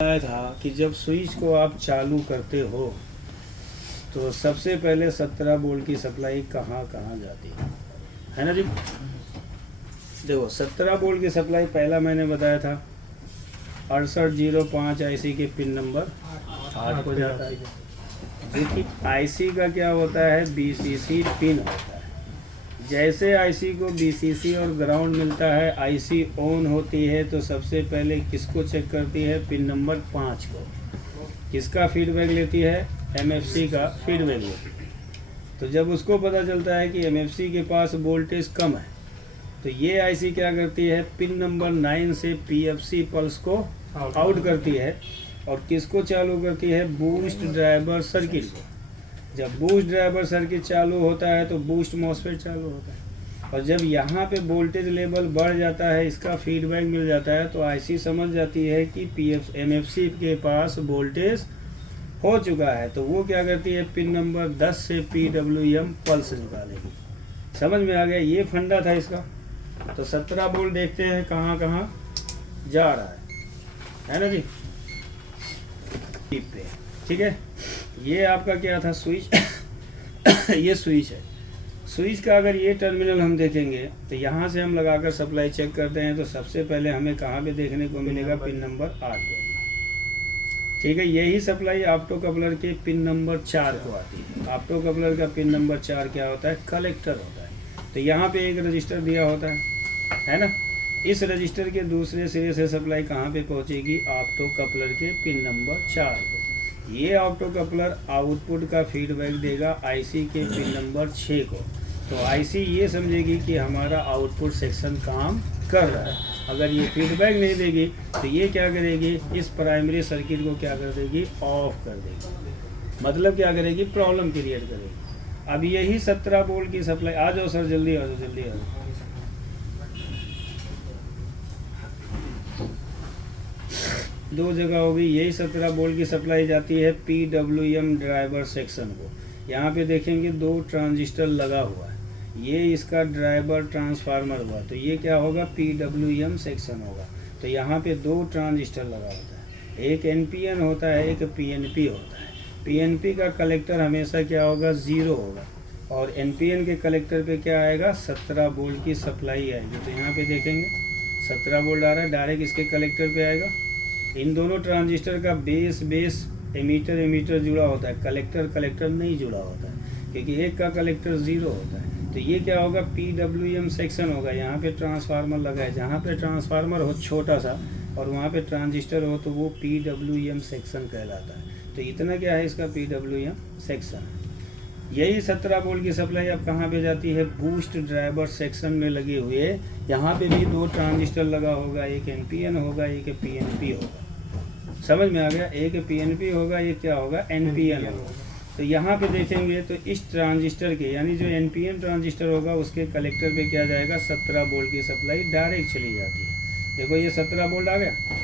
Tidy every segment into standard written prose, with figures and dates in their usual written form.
बताया था कि जब स्विच को आप चालू करते हो तो सबसे पहले 17 वोल्ट की सप्लाई कहाँ कहाँ जाती है ना जी। देखो 17 वोल्ट की सप्लाई पहला मैंने बताया था 6805 आईसी के पिन नंबर 8 को जाता है, जो कि आईसी का क्या होता है, बीसीसी पिन होता है। जैसे आईसी को बीसीसी और ग्राउंड मिलता है, आईसी ऑन होती है तो सबसे पहले किसको चेक करती है, पिन नंबर 5 को। किसका फीडबैक लेती है, एमएफसी का फीडबैक लेती है। तो जब उसको पता चलता है कि एमएफसी के पास वोल्टेज कम है तो ये आईसी क्या करती है, पिन नंबर 9 से पीएफसी पल्स को आउट करती है और किसको चालू करती है, बूस्ट ड्राइवर सर्किट को। जब बूस्ट ड्राइवर सर्किट चालू होता है तो बूस्ट मॉसफेट चालू होता है, और जब यहाँ पे वोल्टेज लेवल बढ़ जाता है, इसका फीडबैक मिल जाता है, तो आईसी समझ जाती है कि एमएफसी के पास वोल्टेज हो चुका है। तो वो क्या करती है, पिन नंबर 10 से पीडब्ल्यूएम पल्स निकालेगी। समझ में आ गया, ये फंडा था इसका। तो 17 वोल्ट देखते हैं कहाँ कहाँ जा रहा है ना जी। पे ठीक है, ये आपका क्या था, स्विच ये स्विच है। स्विच का अगर ये टर्मिनल हम देखेंगे तो यहाँ से हम लगाकर सप्लाई चेक करते हैं तो सबसे पहले हमें कहाँ पे देखने को मिलेगा, पिन नंबर 8 पे। ठीक है, यही सप्लाई ऑप्टो कपलर के पिन नंबर 4 को आती है। ऑप्टो कपलर का पिन नंबर 4 क्या होता है, कलेक्टर होता है। तो यहाँ पे एक रजिस्टर दिया होता है ना। इस रजिस्टर के दूसरे सिरे से सप्लाई कहाँ पे पहुँचेगी, ऑप्टो कपलर के पिन नंबर 4 को। ये ऑप्टो कपलर आउटपुट का फीडबैक देगा आईसी के पिन नंबर 6 को। तो आईसी ये समझेगी कि हमारा आउटपुट सेक्शन काम कर रहा है। अगर ये फीडबैक नहीं देगी तो ये क्या करेगी, इस प्राइमरी सर्किट को क्या कर देगी, ऑफ कर देगी। मतलब क्या करेगी, प्रॉब्लम क्रिएट करेगी। अब यही 17 वोल्ट की सप्लाई, आ जाओ सर जल्दी आ जाओ, जल्दी आ जाओ। दो जगह होगी, यही 17 वोल्ट की सप्लाई जाती है पीडब्ल्यूएम ड्राइवर सेक्शन को। यहाँ पे देखेंगे 2 ट्रांजिस्टर लगा हुआ है, ये इसका ड्राइवर ट्रांसफार्मर हुआ, तो ये क्या होगा, पीडब्ल्यूएम सेक्शन होगा। तो यहाँ पे 2 ट्रांजिस्टर लगा होता है, एक एनपीएन होता है, एक पीएनपी होता है। पीएनपी का कलेक्टर हमेशा क्या होगा, 0 होगा, और एनपीएन के कलेक्टर पे क्या आएगा, 17 वोल्ट की सप्लाई आएगी। तो यहाँ पे देखेंगे 17 वोल्ट आ रहा है, डायरेक्ट इसके कलेक्टर पे आएगा। इन दोनों ट्रांजिस्टर का बेस एमीटर जुड़ा होता है, कलेक्टर नहीं जुड़ा होता है, क्योंकि एक का कलेक्टर 0 होता है। तो ये क्या होगा, पीडब्ल्यूएम सेक्शन होगा। यहाँ पे ट्रांसफार्मर लगा है, जहाँ पे ट्रांसफार्मर हो छोटा सा और वहाँ पे ट्रांजिस्टर हो तो वो पीडब्ल्यूएम सेक्शन कहलाता है। तो इतना क्या है, इसका पीडब्ल्यूएम सेक्शन। यही 17 वोल्ट की सप्लाई अब कहाँ पे जाती है, बूस्ट ड्राइवर सेक्शन में लगे हुए। यहाँ पे भी 2 ट्रांजिस्टर लगा होगा, एक एनपीएन होगा, एक पीएनपी होगा। समझ में आ गया, एक पीएनपी होगा, ये क्या होगा, एनपीएन होगा। तो यहाँ पे देखेंगे तो इस ट्रांजिस्टर के, यानी जो एनपीएन ट्रांजिस्टर होगा उसके कलेक्टर पे क्या जाएगा, 17 वोल्ट की सप्लाई डायरेक्ट चली जाती है। देखो ये 17 वोल्ट आ गया।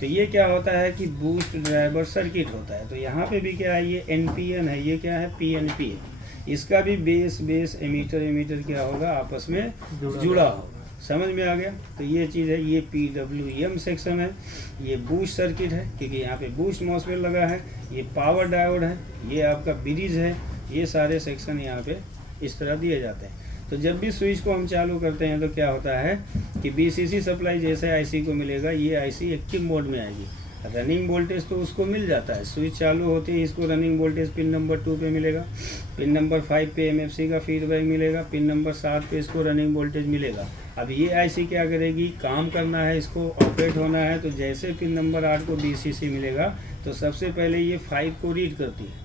तो ये क्या होता है कि बूस्ट ड्राइवर सर्किट होता है। तो यहाँ पे भी क्या है, ये एनपीएन है, ये क्या है, पीएनपी है। इसका भी बेस एमीटर क्या होगा, आपस में जुड़ा होगा। समझ में आ गया। तो ये चीज़ है, ये पीडब्ल्यूएम सेक्शन है, ये बूस्ट सर्किट है क्योंकि यहाँ पे बूस्ट मॉसफेट लगा है, ये पावर डायोड है, ये आपका ब्रिज है। ये सारे सेक्शन यहाँ पे इस तरह दिए जाते हैं। तो जब भी स्विच को हम चालू करते हैं तो क्या होता है कि बीसीसी सप्लाई जैसे आईसी को मिलेगा, ये आईसी एक्टिव मोड में आएगी। रनिंग वोल्टेज तो उसको मिल जाता है, स्विच चालू होते ही इसको रनिंग वोल्टेज पिन नंबर 2 पे मिलेगा, पिन नंबर 5 पे एमएफसी का फीडबैक मिलेगा, पिन नंबर 7 पे इसको रनिंग वोल्टेज मिलेगा। अब ये आईसी क्या करेगी, काम करना है, इसको ऑपरेट होना है। तो जैसे पिन नंबर 8 को बीसीसी मिलेगा तो सबसे पहले ये 5 को रीड करती है,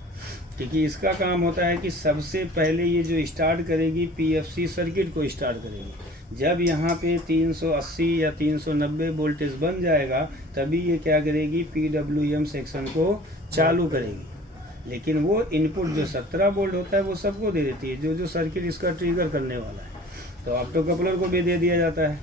क्योंकि इसका काम होता है कि सबसे पहले ये जो स्टार्ट करेगी, पीएफसी सर्किट को स्टार्ट करेगी। जब यहाँ पे 380 या 390 वोल्टेज बन जाएगा तभी ये क्या करेगी, पीडब्ल्यूएम सेक्शन को चालू करेगी। लेकिन वो इनपुट जो 17 वोल्ट होता है वो सबको दे देती है, जो सर्किट इसका ट्रिगर करने वाला है। तो ऑप्टो कपलर को भी दे दिया जाता है,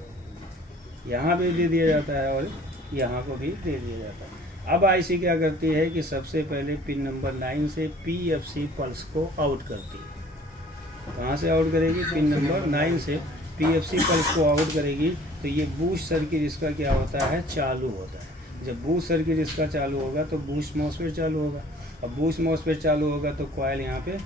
यहाँ भी दे दिया जाता है और यहाँ को भी दे दिया जाता है। अब आईसी क्या करती है कि सबसे पहले पिन नंबर 9 से पीएफसी पल्स को आउट करती है। कहाँ से आउट करेगी, पिन नंबर 9 से पीएफसी पल्स को आउट करेगी। तो ये बूस्ट सर्किट इसका क्या होता है, चालू होता है। जब बूस्ट सर्किट इसका चालू होगा तो बूस्ट मॉसफेट चालू होगा। अब बूस्ट मॉसफेट चालू होगा तो कॉइल यहाँ पे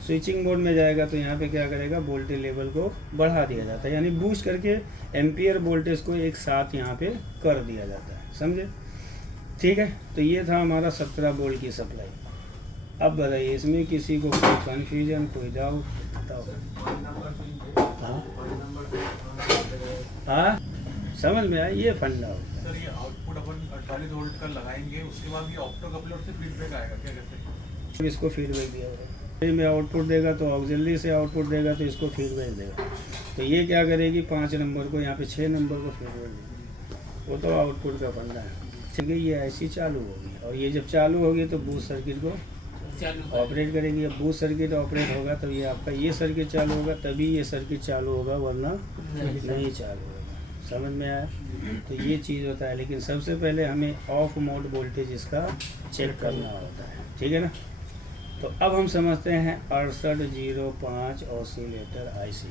स्विचिंग मोड में जाएगा, तो यहाँ पे क्या करेगा, वोल्टेज लेवल को बढ़ा दिया जाता है, यानी बूस्ट करके एम्पियर वोल्टेज को एक साथ यहाँ पे कर दिया जाता है, समझे। ठीक है, तो ये था हमारा 17 वोल्ट की सप्लाई। अब बताइए इसमें किसी को कोई कन्फ्यूजन, कोई डाउट बताओ। हाँ समझ में आया, ये फंडा होता है। सर ये आउटपुट अपन 48 वोल्ट का लगाएंगे, उसके बाद ये ऑप्टो कपलर से फीडबैक आएगा क्या, कैसे? इसको फीडबैक दिया जाएगा, में आउटपुट देगा तो ऑक्सिलरी से आउटपुट देगा तो इसको फीडबैक देगा। तो ये क्या करेगी, 5 नंबर को यहाँ पे 6 नंबर को फीडबैक देगी। वो तो आउटपुट का फंडा है। ठीक है, ये ऐसी चालू होगी और ये जब चालू होगी तो बूस्ट सर्किट को ऑपरेट करेगी। अब बूस्ट सर्किट ऑपरेट होगा तो ये आपका ये सर्किट चालू होगा, तभी ये सर्किट चालू होगा, वरना नहीं चालू होगा। समझ में आया। तो ये चीज़ होता है, लेकिन सबसे पहले हमें ऑफ मोड वोल्टेज इसका चेक करना होता है। ठीक है ना। तो अब हम समझते हैं 6805 ऑसिलेटर आईसी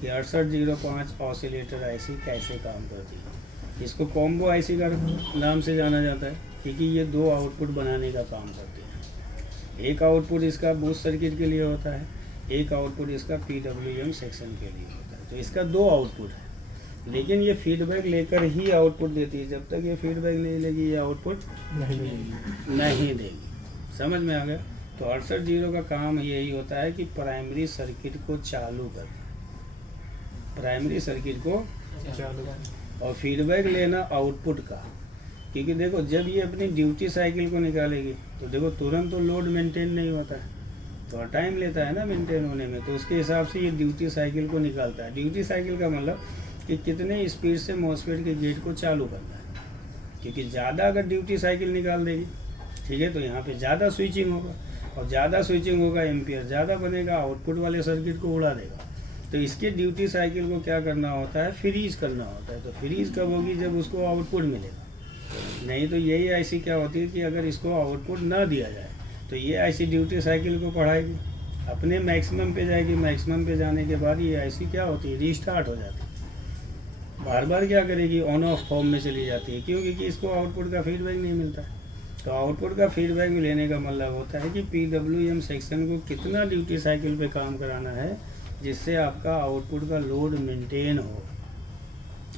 कि 6805 ऑसिलेटर आईसी कैसे काम करती है। इसको कॉम्बो आईसी का नाम से जाना जाता है, क्योंकि ये 2 आउटपुट बनाने का काम करती है। एक आउटपुट इसका बूस्ट सर्किट के लिए होता है, एक आउटपुट इसका PWM सेक्शन के लिए होता है। तो इसका 2 आउटपुट है, लेकिन ये फीडबैक लेकर ही आउटपुट देती है। जब तक ये फीडबैक नहीं लेगी ये आउटपुट नहीं देगी। समझ में आ गया। तो 68 का काम यही होता है कि प्राइमरी सर्किट को चालू कर, प्राइमरी सर्किट को चालू और फीडबैक लेना आउटपुट का। क्योंकि देखो जब ये अपनी ड्यूटी साइकिल को निकालेगी तो देखो तुरंत तो लोड मेंटेन नहीं होता है, तो टाइम लेता है ना मेंटेन होने में। तो उसके हिसाब से ये ड्यूटी साइकिल को निकालता है। ड्यूटी साइकिल का मतलब कि कितने स्पीड से मॉसफेट के गेट को चालू करना है। क्योंकि ज़्यादा अगर ड्यूटी साइकिल निकाल देगी, ठीक है, तो यहाँ पे ज़्यादा स्विचिंग होगा और ज़्यादा स्विचिंग होगा, एम्पियर ज़्यादा बनेगा, आउटपुट वाले सर्किट को उड़ा देगा। तो इसके ड्यूटी साइकिल को क्या करना होता है, फ्रीज करना होता है। तो फ्रीज कब होगी, जब उसको आउटपुट मिलेगा। नहीं तो यही आईसी क्या होती है कि अगर इसको आउटपुट ना दिया जाए तो ये आईसी ड्यूटी साइकिल को बढ़ाएगी, अपने मैक्सिमम पे जाएगी। मैक्सिमम पे जाने के बाद ये आईसी क्या होती है, रीस्टार्ट हो जाती है। बार बार क्या करेगी, ऑन ऑफ फॉर्म में चली जाती है। क्यों? क्योंकि इसको आउटपुट का फीडबैक नहीं मिलता है। तो आउटपुट का फीडबैक लेने का मतलब होता है कि PWM सेक्शन को कितना ड्यूटी साइकिल पे काम कराना है जिससे आपका आउटपुट का लोड मेंटेन हो।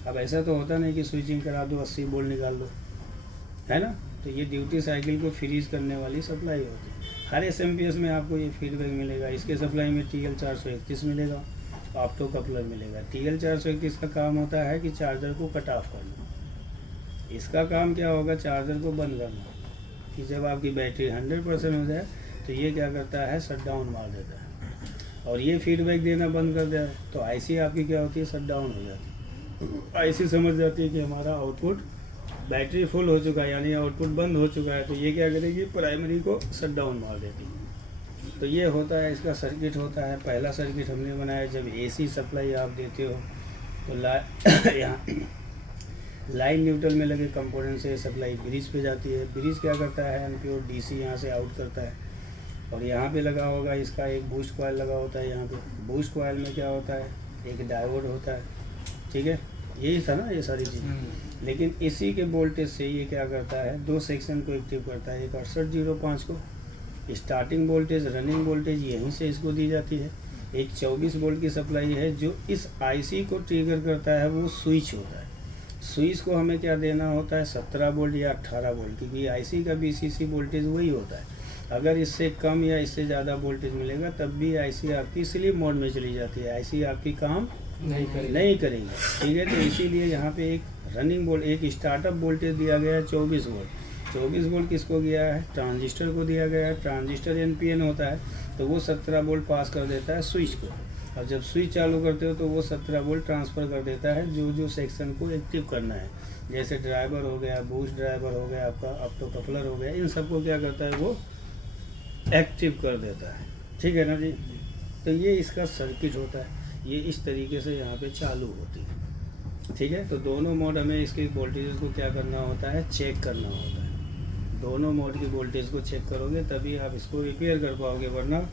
अब ऐसा तो होता नहीं कि स्विचिंग करा दो 80 वोल्ट निकाल दो, है ना। तो ये ड्यूटी साइकिल को फ्रीज करने वाली सप्लाई होती है। हर SMPS में आपको ये फीडबैक मिलेगा। इसके सप्लाई में TL 431 मिलेगा, ऑप्टो कपलर मिलेगा। TL 431 का काम होता है कि चार्जर को कट ऑफ करना। इसका काम क्या होगा, चार्जर को बंद करना। कि जब आपकी बैटरी 100% हो जाए तो ये क्या करता है, शट डाउन मार देता है और ये फीडबैक देना बंद कर दे तो आईसी आपकी क्या होती है, शट डाउन हो जाती है। आईसी समझ जाती है कि हमारा आउटपुट बैटरी फुल हो चुका है, यानी आउटपुट बंद हो चुका है। तो ये क्या करेगी, प्राइमरी को शट डाउन मार देती है। तो ये होता है, इसका सर्किट होता है। पहला सर्किट हमने बनाया जब AC सप्लाई आप देते हो तो यहाँ लाइन न्यूट्रल में लगे कंपोनेंट से सप्लाई ब्रिज पे जाती है। ब्रिज क्या करता है, एनपीओ DC यहाँ से आउट करता है। और यहाँ पे लगा होगा इसका एक बूस्ट कॉइल लगा होता है। यहाँ पे बूस्ट कॉइल में क्या होता है, एक डायोड होता है। ठीक है, यही था ना ये सारी चीज़। लेकिन इसी के वोल्टेज से ये क्या करता है, 2 सेक्शन को एक्टिव करता है। एक 6805 को स्टार्टिंग वोल्टेज, रनिंग वोल्टेज यहीं से इसको दी जाती है। एक 24 वोल्ट की सप्लाई है जो इस आईसी को ट्रिगर करता है, वो स्विच होता है। स्विच को हमें क्या देना होता है, 17 वोल्ट या 18 वोल्ट, क्योंकि आईसी का BCC वोल्टेज वही होता है। अगर इससे कम या इससे ज़्यादा वोल्टेज मिलेगा तब भी आईसी आपकी स्लीप मोड में चली जाती है, आईसी आपकी काम नहीं करेगी। ठीक है, तो इसीलिए यहाँ पे एक रनिंग वोल्ट, एक स्टार्टअप वोल्टेज दिया गया है 24 वोल्ट। 24 वोल्ट किसको दिया है, ट्रांजिस्टर को दिया गया है। ट्रांजिस्टर NPN होता है, तो वो 17 वोल्ट पास कर देता है स्विच को। और जब स्विच चालू करते हो तो वो 17 वोल्ट ट्रांसफ़र कर देता है जो सेक्शन को एक्टिव करना है। जैसे ड्राइवर हो गया, बूस्ट ड्राइवर हो गया, आपका ऑप्टो कपलर हो गया, इन सबको क्या करता है, वो एक्टिव कर देता है। ठीक है ना जी। तो ये इसका सर्किट होता है, ये इस तरीके से यहाँ पे चालू होती है। ठीक है, तो दोनों मोड हमें इसके वोल्टेज को क्या करना होता है, चेक करना होता है। दोनों मोड की वोल्टेज को चेक करोगे तभी आप इसको रिपेयर कर पाओगे, वरना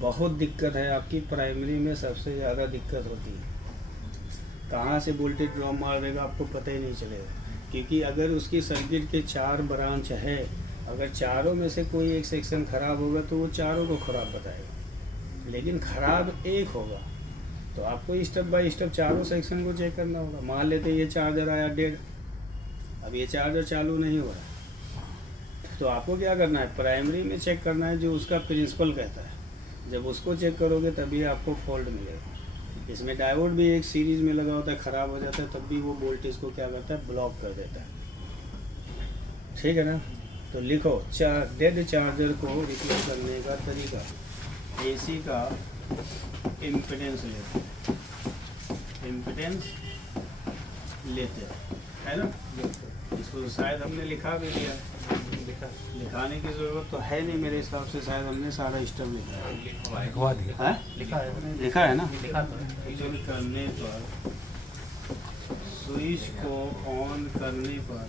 बहुत दिक्कत है। आपकी प्राइमरी में सबसे ज़्यादा दिक्कत होती है, कहाँ से वोल्टेज ड्रॉप मार देगा आपको पता ही नहीं चलेगा। क्योंकि अगर उसकी सर्किट के 4 ब्रांच है, अगर चारों में से कोई एक सेक्शन ख़राब होगा तो वो चारों को ख़राब बताएगा, लेकिन ख़राब एक होगा तो आपको स्टेप बाय स्टेप चारों सेक्शन को चेक करना होगा। मान लेते ये चार्जर आया 1.5, अब ये चार्जर चालू नहीं हो रहा है, तो आपको क्या करना है, प्राइमरी में चेक करना है जो उसका प्रिंसिपल कहता है। जब उसको चेक करोगे तभी आपको फॉल्ट मिलेगा। इसमें डायोड भी एक सीरीज़ में लगा होता है, ख़राब हो जाता है तब भी वो वोल्टेज को क्या करता है, ब्लॉक कर देता है। ठीक है ना। तो लिखो डेड चार्जर को रिप्लेस करने का तरीका, एसी का इम्पीडेंस लेते हैं, इम्पीडेंस लेते हैं, है ना। इसको तो शायद हमने लिखा भी दिया, लिखाने की ज़रूरत तो है नहीं मेरे हिसाब से, शायद हमने सारा स्टेप लिखा है। लिखवा दिया, है लिखा है ना। एक्चुअली करने पर स्विच को ऑन करने पर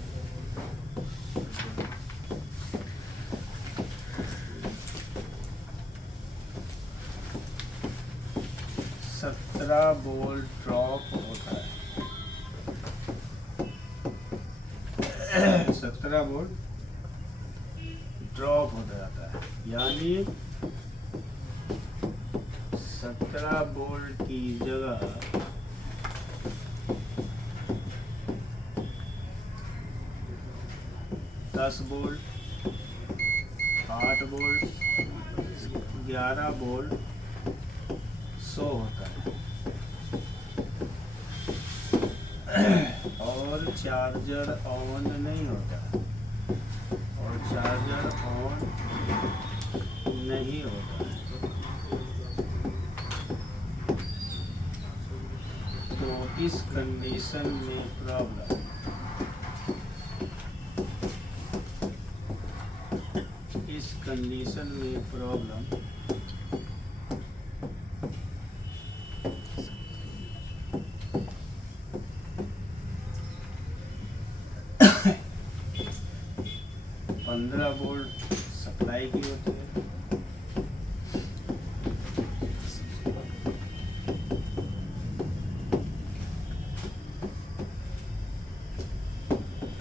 सत्रह वोल्ट ड्रॉप होता है, 17 वोल्ट ड्रॉप हो जाता है, यानी 17 वोल्ट की जगह 10 वोल्ट, 8 वोल्ट, 11 वोल्ट 100 होता है। और चार्जर ऑन नहीं होता, और चार्जर ऑन नहीं होता है। तो इस कंडीशन में प्रॉब्लम, इस कंडीशन में प्रॉब्लम वोल्ट सप्लाई की होती है,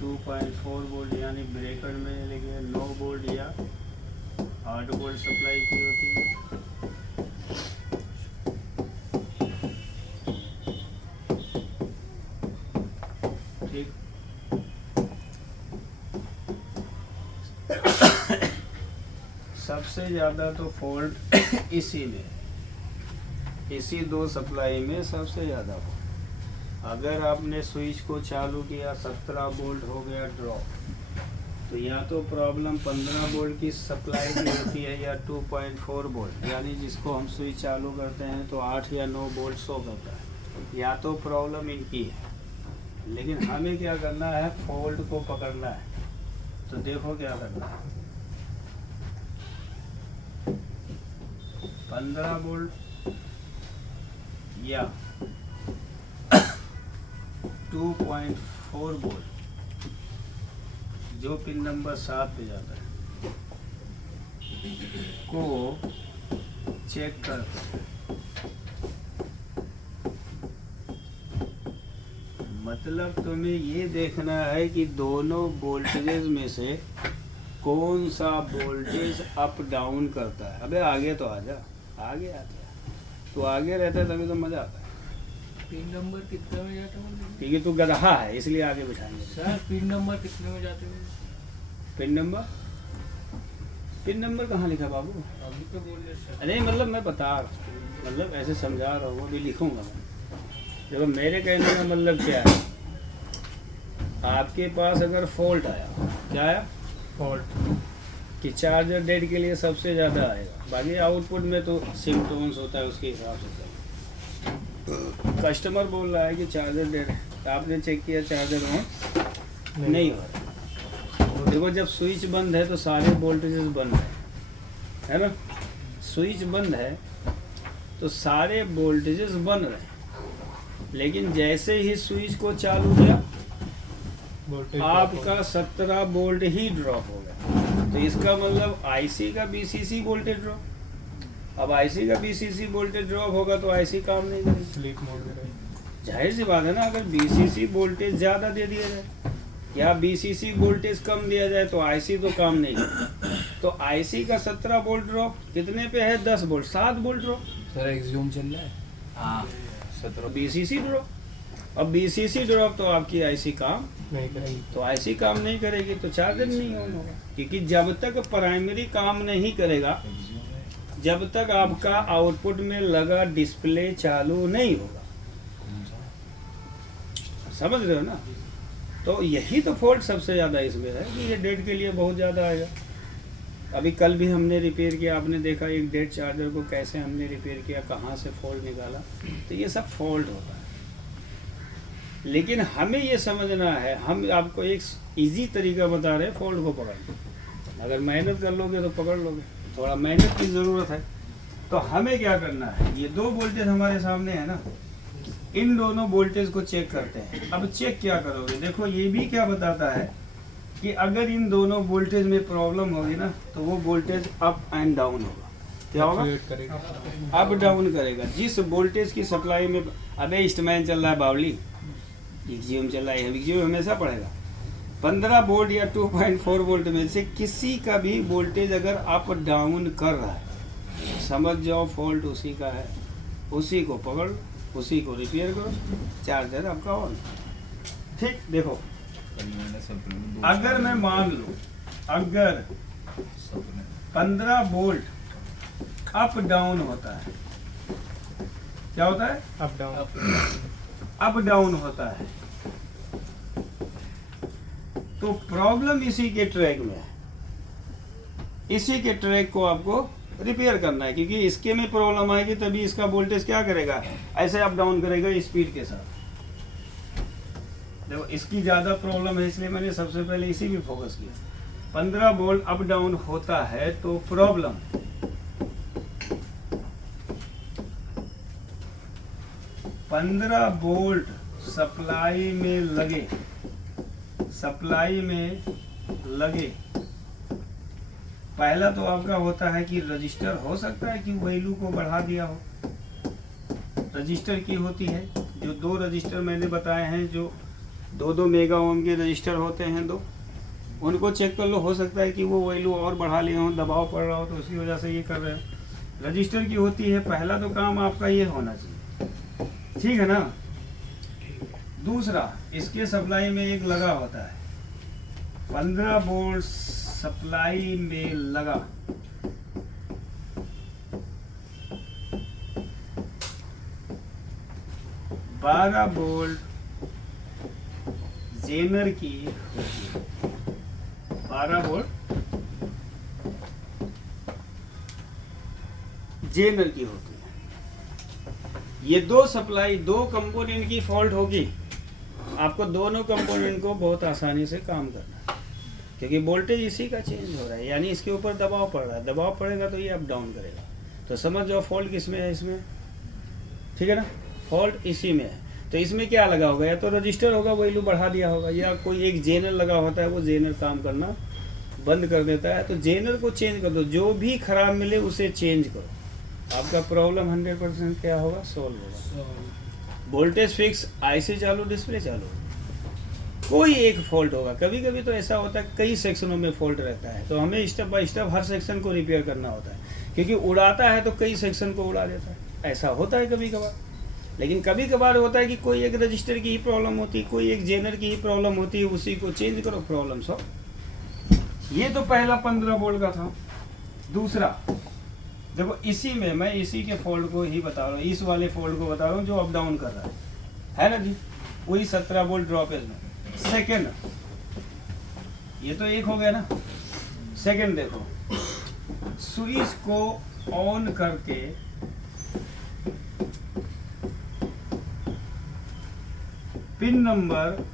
2.4 वोल्ट यानी ब्रेकर में लेके 9 वोल्ट या 8 वोल्ट सप्लाई की होती है। ठीक, सबसे ज़्यादा तो फॉल्ट इसी में, इसी 2 सप्लाई में सबसे ज़्यादा फॉल्ट। अगर आपने स्विच को चालू किया 17 वोल्ट हो गया ड्रॉप, तो या तो प्रॉब्लम 15 वोल्ट की सप्लाई की होती है या 2.4 वोल्ट, यानी जिसको हम स्विच चालू करते हैं तो 8 या 9 वोल्ट शो करता है, या तो प्रॉब्लम इनकी है। लेकिन हमें क्या करना है, फॉल्ट को पकड़ना है। तो देखो क्या करना है, 15 वोल्ट या 2.4 वोल्ट जो पिन नंबर 7 पे जाता है को चेक करते हैं। मतलब तुम्हें ये देखना है कि दोनों वोल्टेज में से कौन सा वोल्टेज अप डाउन करता है। अबे आगे तो आ जा, आगे आ जा, तो आगे रहता है तभी तो मज़ा आता है। पिन नंबर कितने में जाता है? क्योंकि तू गधा है इसलिए आगे बिठाएंगे। सर पिन नंबर कितने में जाते हैं? पिन नंबर कहाँ लिखा बाबू? अभी तो बोल रहे सर। अरे मतलब मैं बता रहा हूँ, मतलब ऐसे समझा रहा हूँ, अभी लिखूंगा मैं। देखो मेरे कहने का मतलब क्या है, आपके पास अगर फॉल्ट आया, क्या आया, फॉल्ट कि चार्जर डेड के लिए सबसे ज़्यादा आएगा, बाकी आउटपुट में तो सिम्टम्स होता है उसके हिसाब से। कस्टमर बोल रहा है कि चार्जर डेड है, तो आपने चेक किया चार्जर ऑन नहीं हो रहा। देखो जब स्विच बंद है तो सारे वोल्टेजेस बंद है ना। स्विच बंद है तो सारे वोल्टेजेस बन रहे हैं, लेकिन जैसे ही स्विच को चालू किया आपका 17 वोल्ट ही ड्रॉप हो गया। तो इसका मतलब आईसी का बीसीसी वोल्टेज ड्रॉप। अब आईसी का बीसीसी वोल्टेज ड्रॉप होगा तो आईसी काम नहीं करेगी, स्लीप मोड में रहेगा। जाहिर सी बात है ना। अगर बीसीसी वोल्टेज ज़्यादा दे दिया जाए या बीसीसी वोल्टेज कम दिया जाए तो आईसी तो काम नहीं करेगा। तो आईसी का 17 वोल्ट ड्रॉप कितने पे है? 10 वोल्ट, 7 वोल्ट ड्रॉप। सर एक्सज्यूम चल रहा है। हाँ 17 बीसीसी ड्रॉप। अब बीसीसी ड्रॉप तो आपकी आईसी काम नहीं करेंगे। तो आईसी काम नहीं करेगी तो चार्जर नहीं ऑन होगा, क्योंकि जब तक प्राइमरी काम नहीं करेगा, जब तक आपका आउटपुट में लगा डिस्प्ले चालू नहीं होगा। समझ रहे हो ना? तो यही तो फॉल्ट सबसे ज़्यादा इसमें है कि ये डेड के लिए बहुत ज़्यादा आएगा। अभी कल भी हमने रिपेयर किया, आपने देखा एक डेड चार्जर को कैसे हमने रिपेयर किया, कहाँ से फॉल्ट निकाला। तो ये सब फॉल्ट होता है, लेकिन हमें ये समझना है, हम आपको एक इजी तरीका बता रहे हैं फॉल्ट को पकड़ने। अगर मेहनत कर लोगे तो पकड़ लोगे, थोड़ा मेहनत की ज़रूरत है। तो हमें क्या करना है, ये 2 वोल्टेज हमारे सामने है ना, इन दोनों वोल्टेज को चेक करते हैं। अब चेक क्या करोगे, देखो ये भी क्या बताता है कि अगर इन दोनों वोल्टेज में प्रॉब्लम होगी ना तो वो वोल्टेज अप एंड डाउन होगा। क्या होगा? अप डाउन करेगा। जिस वोल्टेज की सप्लाई में, अबे ईस्टमैन चल रहा है बावली, एक्जियम चल रहा है, एक्जियम हमेशा पड़ेगा। 15 वोल्ट या 2.4 वोल्ट में से किसी का भी वोल्टेज अगर अप डाउन कर रहा है, समझ जाओ फॉल्ट उसी का है। उसी को पकड़, उसी को रिपेयर करो, चार्जर आपका ऑन। ठीक, देखो अगर मैं मान लूँ अगर 15 वोल्ट अप डाउन होता है, क्या होता है? Up down. अप डाउन होता है, तो प्रॉब्लम इसी के ट्रैक में है। इसी के ट्रैक को आपको रिपेयर करना है, क्योंकि इसके में प्रॉब्लम आएगी तभी इसका वोल्टेज क्या करेगा, ऐसे अप डाउन करेगा स्पीड के साथ। देखो इसकी ज़्यादा प्रॉब्लम है, इसलिए मैंने सबसे पहले इसी पे फोकस किया। 15 वोल्ट अप डाउन होता है तो प्रॉब्लम 15 वोल्ट सप्लाई में लगे, सप्लाई में लगे। पहला तो आपका होता है कि रजिस्टर, हो सकता है कि वैल्यू को बढ़ा दिया हो। रजिस्टर की होती है, जो 2 रजिस्टर मैंने बताए हैं, जो 2-2 मेगा ओम के रजिस्टर होते हैं 2, उनको चेक कर लो। हो सकता है कि वो वैल्यू और बढ़ा लिए हों, दबाव पड़ रहा हो, तो उसकी वजह से ये कर रहे हो। रजिस्टर की होती है। पहला तो काम आपका ये होना चाहिए, ठीक है ना। दूसरा, इसके सप्लाई में एक लगा होता है, 15 वोल्ट सप्लाई में लगा, बारह वोल्ट जेनर की, 12 वोल्ट जेनर की होती है। ये 2 सप्लाई, 2 कंपोनेंट की फॉल्ट होगी। आपको दोनों कंपोनेंट को बहुत आसानी से काम करना है, क्योंकि वोल्टेज इसी का चेंज हो रहा है, यानी इसके ऊपर दबाव पड़ रहा है। दबाव पड़ेगा तो ये अप डाउन करेगा। तो समझ जाओ फॉल्ट किसमें है, इसमें, ठीक है ना। फॉल्ट इसी में है। तो इसमें क्या लगा होगा, या तो रजिस्टर होगा, वैल्यू बढ़ा दिया होगा, या कोई एक जेनर लगा होता है, वो जेनर काम करना बंद कर देता है। तो जेनर को चेंज कर दो, जो भी खराब मिले उसे चेंज करो, आपका प्रॉब्लम 100% क्या होगा, सॉल्व होगा। वोल्टेज फिक्स, आईसी चालू, डिस्प्ले चालू, कोई एक फॉल्ट होगा। कभी कभी तो ऐसा होता है कई सेक्शनों में फॉल्ट रहता है, तो हमें step by step her section को रिपेयर करना होता है, क्योंकि उड़ाता है तो कई सेक्शन को उड़ा देता है। ऐसा होता है कभी कभार। लेकिन कभी कभार होता है कि कोई एक रजिस्टर की ही प्रॉब्लम होती है, कोई एक जेनर की ही प्रॉब्लम होती है, उसी को चेंज करो, प्रॉब्लम सॉल्व। ये तो पहला 15 वोल्ट का था। दूसरा देखो, इसी में मैं इसी के फॉल्ट को ही बता रहा हूँ, इस वाले फॉल्ट को बता रहा हूँ जो अप डाउन कर रहा है ना जी, वही 17 वोल्ट ड्रॉपेज में। सेकेंड, ये तो एक हो गया ना। सेकेंड देखो, स्विच को ऑन करके पिन नंबर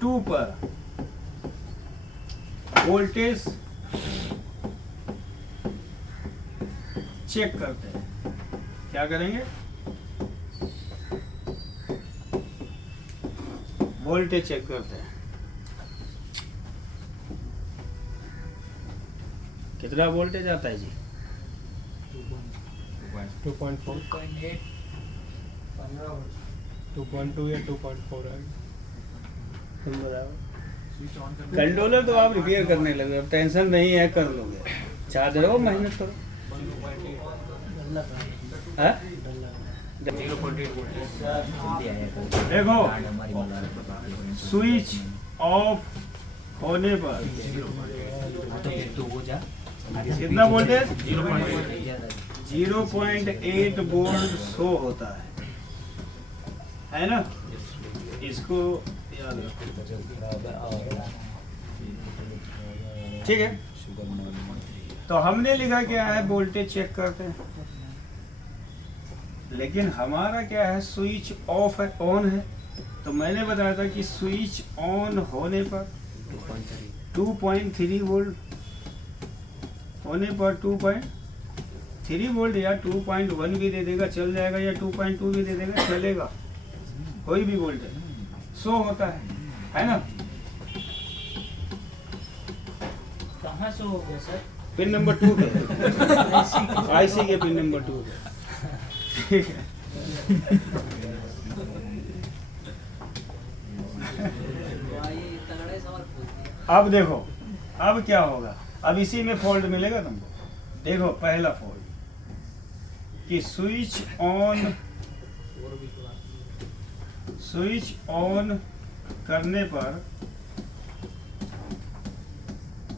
2 पर वोल्टेज चेक करते हैं। क्या करेंगे, वोल्टेज चेक करते हैं। कितना वोल्टेज आता है जी, 2.4, 2.2 या 2.4 है। तुम बताओ। स्विच ऑन करने कंट्रोलर तो आप रिपेयर करने लगे, अब टेंशन नहीं है, कर लोगे। चार्ज रहो, मेहनत करो। हाँ? देखो, स्विच ऑफ होने पर कितना वोल्टेज? 0.8 वोल्ट शो होता है ना? इसको याद रखो, ठीक है। तो हमने लिखा क्या है, वोल्टेज चेक करते हैं, लेकिन हमारा क्या है, स्विच ऑफ है, ऑन है। तो मैंने बताया था कि स्विच ऑन होने पर 2.3 वोल्ट होने पर 2.3 वोल्ट या 2.1 भी दे देगा, चल जाएगा, या 2.2 भी दे देगा, चलेगा, कोई भी वोल्टेज शो होता है ना? कहाँ से हो गया सर? पिन नंबर 2 पे, आईसी के पिन नंबर 2 पे। अब देखो, अब क्या होगा, अब इसी में फॉल्ट मिलेगा तुमको। देखो, पहला फॉल्ट कि स्विच ऑन करने पर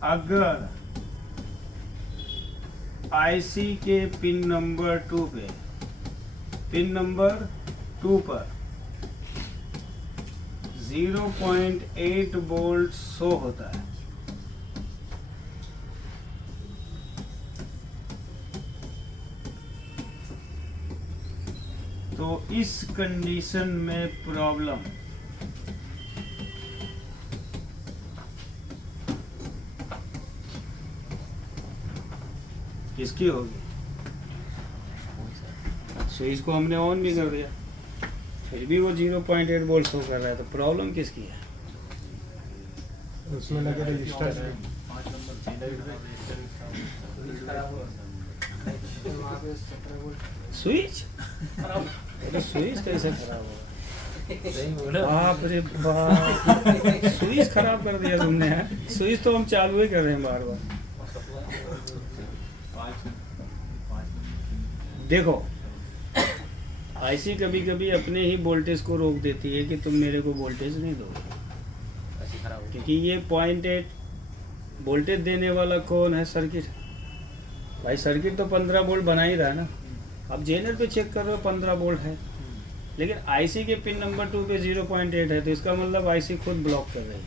अगर आईसी के पिन नंबर 2 पे, पिन नंबर 2 पर 0.8 वोल्ट शो होता है, तो इस कंडीशन में प्रॉब्लम किसकी होगी? स्विच को हमने ऑन भी कर दिया, फिर भी वो 0.8 वोल्ट शो कर रहा है, तो प्रॉब्लम किसकी है? उसमें लगे रजिस्टर है। 5 नंबर स्विच? तो स्विच कैसे खराब होगा? बाप रे बाप, स्विच खराब कर दिया तुमने। है स्विच तो हम चालू ही कर रहे हैं बार बार। देखो, आईसी कभी कभी अपने ही वोल्टेज को रोक देती है कि तुम मेरे को वोल्टेज नहीं दोगे, क्योंकि ये 0.8 वोल्टेज देने वाला कौन है? सर्किट। भाई सर्किट तो 15 वोल्ट बना ही रहा है ना। अब जेनर पे चेक कर रहे हो 15 वोल्ट है, लेकिन आईसी के पिन नंबर 2 पे 0.8 है, तो इसका मतलब आईसी खुद ब्लॉक कर रही है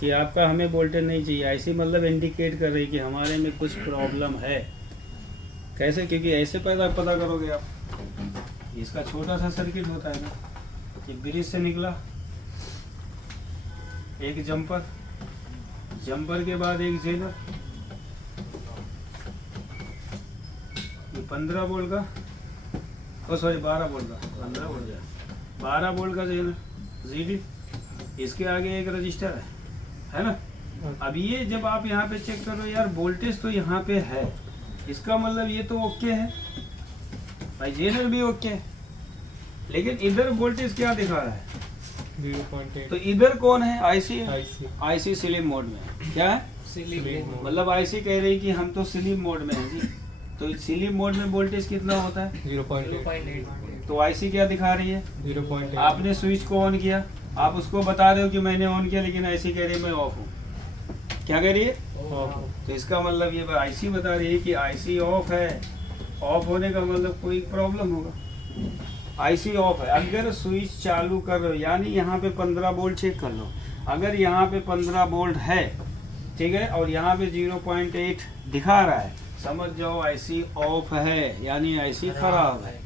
कि आपका हमें वोल्टेज नहीं चाहिए। आईसी मतलब इंडिकेट कर रही है कि हमारे में कुछ प्रॉब्लम है। कैसे? क्योंकि ऐसे पता करोगे आप, इसका छोटा सा सर्किट होता है ना, कि ब्रिज से निकला एक जंपर, जंपर के बाद एक जेनर, ये 15 वोल्ट का, ओ सॉरी 12 वोल्ट का, 15 वोल्ट का 12 वोल्ट का जेनर जीडी, इसके आगे एक रजिस्टर है ना। अब ये जब आप यहाँ पे चेक करो यार, वोल्टेज तो यहाँ पे है, इसका मतलब ये तो ओके है भाई, जेनर भी ओके है, लेकिन इधर वोल्टेज क्या दिखा रहा है? 0.8। तो इधर कौन है? आईसी है। आईसी आईसी स्लीप मोड में है। क्या है? Sleep mode. मतलब आईसी कह रही कि हम तो स्लीप मोड में हैं जी। तो स्लीप मोड में वोल्टेज कितना होता है? 0.8। तो आईसी क्या दिखा रही है? 0.8। आपने स्विच को ऑन किया, आप उसको बता रहे हो कि मैंने ऑन किया, लेकिन आईसी कह रही है मैं ऑफ हूँ। क्या कह रही है? तो इसका मतलब ये आईसी बता रही है कि आईसी ऑफ है। ऑफ होने का मतलब कोई प्रॉब्लम होगा। आईसी ऑफ है। अगर स्विच चालू कर रहे हो, यानी यहाँ पे 15 वोल्ट चेक कर लो, अगर यहाँ पे 15 वोल्ट है, ठीक है, और यहाँ पे 0.8 दिखा रहा है, समझ जाओ आईसी ऑफ है, यानी आईसी खराब है।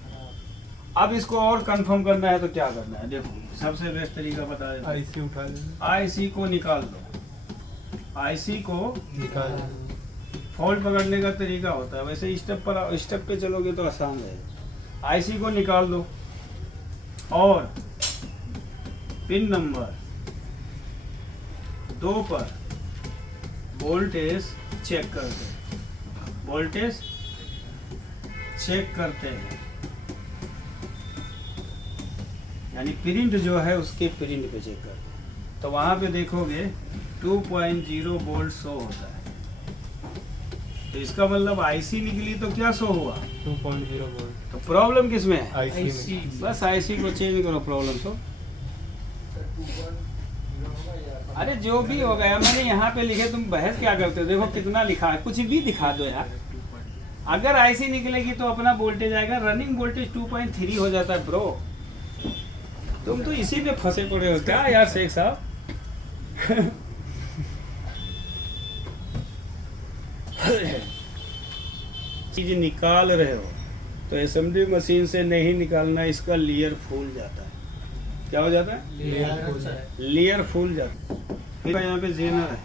अब इसको और कंफर्म करना है तो क्या करना है? देखो, सबसे बेस्ट तरीका बता देता हूं। आईसी उठा लेना। आईसी को निकाल दो। आईसी को निकाल। फॉल्ट पकड़ने का तरीका होता है, वैसे स्टेप पे चलोगे तो आसान रहेगा। आईसी को निकाल दो और पिन नंबर 2 पर वोल्टेज चेक करते हैं। वोल्टेज चेक करते हैं, यानी प्रिंट जो है उसके प्रिंट पे चेक करते हैं। तो वहाँ पे देखोगे 2.0 वोल्ट शो होता है। तो इसका मतलब आईसी निकली तो क्या शो हुआ? 2.0 वोल्ट तो प्रॉब्लम किस में है? आईसी में। बस आईसी को चेंज करो, प्रॉब्लम शो। अरे जो भी हो गया, मैंने यहाँ पे लिखे, तुम बहस क्या करते हो? देखो कितना लिखा है, कुछ भी दिखा दो यार। अगर आईसी निकलेगी तो अपना वोल्टेज आएगा, रनिंग वोल्टेज 2.3 हो जाता है ब्रो। तुम तो इसी में फंसे पड़े हो क्या यार शेख साहब? चीज निकाल रहे हो तो एसएमडी मशीन से नहीं निकालना, इसका लेयर फूल जाता है। क्या हो जाता है? लेयर फूल जाता है। फिर यहाँ पे जेनर है,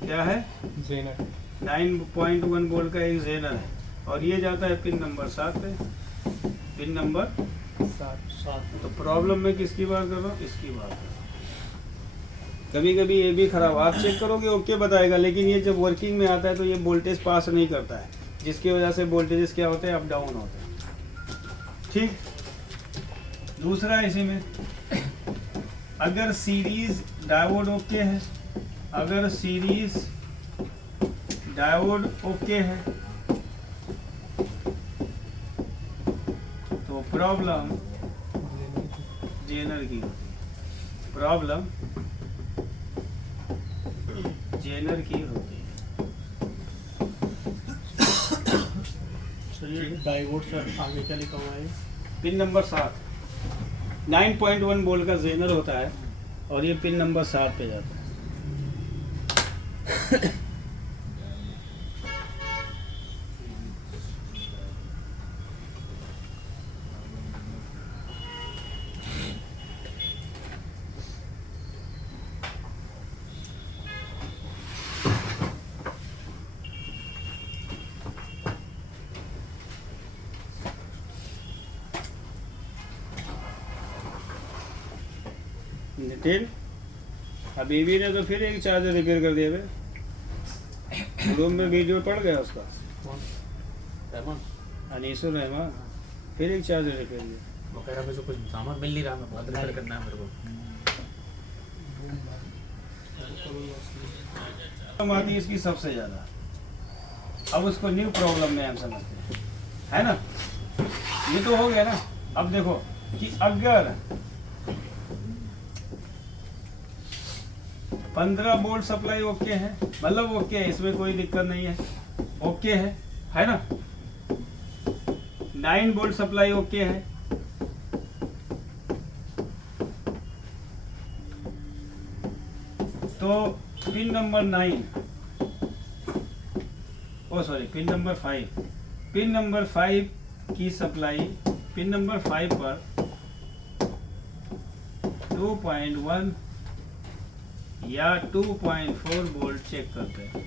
क्या है? जेनर 9.1 वोल्ट का एक जेनर है, और ये जाता है पिन नंबर 7 पे। Pin number 7। तो प्रॉब्लम में किसकी बात कर रहा हूँ? इसकी बात कर रहा हूँ। कभी कभी ये भी खराब, आप चेक करोगे ओके बताएगा, लेकिन ये जब वर्किंग में आता है तो ये वोल्टेज पास नहीं करता है, जिसकी वजह से वोल्टेजेस क्या होते हैं? अप डाउन होते हैं। ठीक। दूसरा इसी में, अगर सीरीज डायोड ओके है, अगर सीरीज डायोड ओके है तो प्रॉब्लम जेनर की होती है। प्रॉब्लम जेनर की होती है। डायोड सर आगे क्या लिखा हुआ है? पिन नंबर 7 9.1 वोल्ट का जेनर होता है, और ये पिन नंबर 7 पे जाता है। नितिन, हबीबी ने तो फिर एक चार्जर रिपेयर कर दिया भाई। रूम में वीडियो पड़ गया उसका। अनीसुर रहमान फिर एक चार्जर रिपेयर किया। वो कह रहा मुझे कुछ सामान मिल नहीं रहा, मैं बहुत रिपेयर करना है मेरे को। प्रॉब्लम आती है इसकी सबसे ज़्यादा। अब उसको न्यू प्रॉब्लम में हम समझते हैं, है ना? ये तो हो गया ना। अब देखो कि अगर 15 वोल्ट सप्लाई ओके है, मतलब ओके है, इसमें कोई दिक्कत नहीं है, ओके है ना? 9 वोल्ट सप्लाई ओके है, तो pin number 9, oh sorry pin number 5, pin number 5 की सप्लाई, पिन नंबर 5 पर 2.1 या 2.4 वोल्ट चेक करते हैं।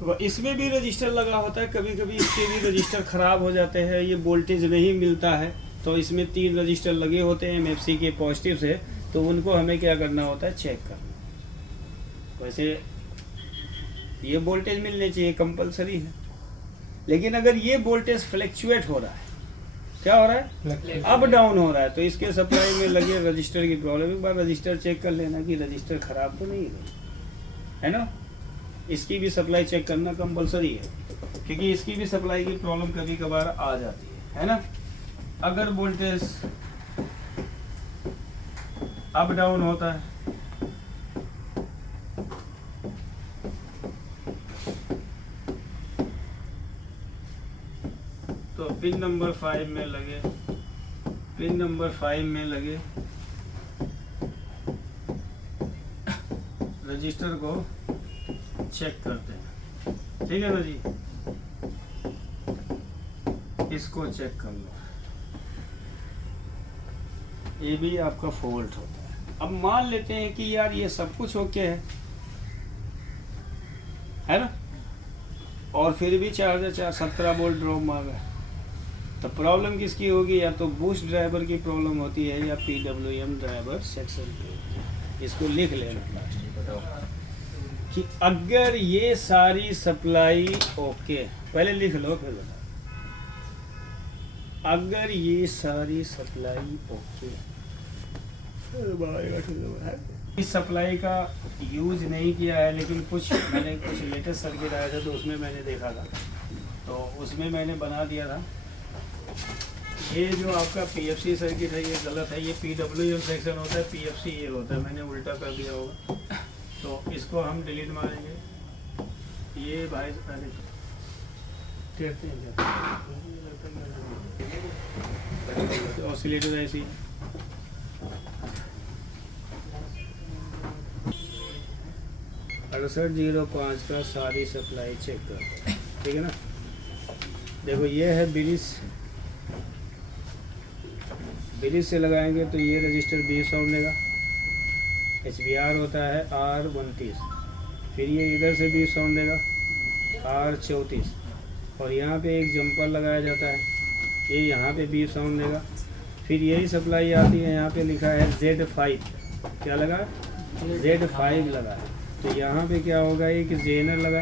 तो इसमें भी रजिस्टर लगा होता है, कभी कभी इसके भी रजिस्टर खराब हो जाते हैं, ये वोल्टेज नहीं मिलता है, तो इसमें 3 रजिस्टर लगे होते हैं एमएफसी के पॉजिटिव से, तो उनको हमें क्या करना होता है? चेक करना। वैसे ये वोल्टेज मिलने चाहिए, कंपलसरी है, लेकिन अगर ये वोल्टेज फ्लैक्चुएट हो रहा है, क्या हो रहा है? अप डाउन हो रहा है, तो इसके सप्लाई में लगे रजिस्टर की प्रॉब्लम। एक बार रजिस्टर चेक कर लेना कि रजिस्टर खराब तो नहीं है ना? इसकी भी सप्लाई चेक करना कंपलसरी है, क्योंकि इसकी भी सप्लाई की प्रॉब्लम कभी कभार आ जाती है ना? अगर वोल्टेज अप डाउन होता है तो पिन नंबर 5 में लगे, पिन नंबर 5 में लगे रजिस्टर को चेक करते हैं। ठीक है ना जी? इसको चेक कर लो, ये भी आपका फॉल्ट होता है। अब मान लेते हैं कि यार ये सब कुछ ओके है ना? और फिर भी चार्जर 17 वोल्ट ड्रॉप मांगा, तो प्रॉब्लम किसकी होगी? या तो बूस्ट ड्राइवर की प्रॉब्लम होती है, या PWM ड्राइवर सेक्शन की होती है। इसको लिख लेना लास्ट। कि अगर ये सारी सप्लाई ओके, पहले लिख लो फिर बताओ। अगर ये सारी सप्लाई ओके, इस सप्लाई का यूज नहीं किया है, लेकिन मैंने कुछ लेटेस्ट सर्किट आया था तो उसमें मैंने देखा था, तो उसमें मैंने बना दिया था। ये जो आपका पीएफसी सर्किट है ये गलत है, ये पीडब्ल्यूएम सेक्शन होता है, पीएफसी ये होता है, मैंने उल्टा कर दिया होगा, तो इसको हम डिलीट मारेंगे। ये भाई ऑसिलेटर ऐसी 6805 का सारी सप्लाई चेक कर, ठीक है ना। देखो ये है ब्रिज से लगाएंगे तो ये रजिस्टर 20 साउंड देगा, HBR होता है R29, फिर ये इधर से 20 साउंड देगा R34, और यहाँ पे एक जंपर लगाया जाता है, ये यहाँ पे 20 साउंड देगा। फिर यही सप्लाई आती है, यहाँ पे लिखा है Z5, क्या लगा Z5 लगा है, तो यहाँ पे क्या होगा, एक जेनर लगा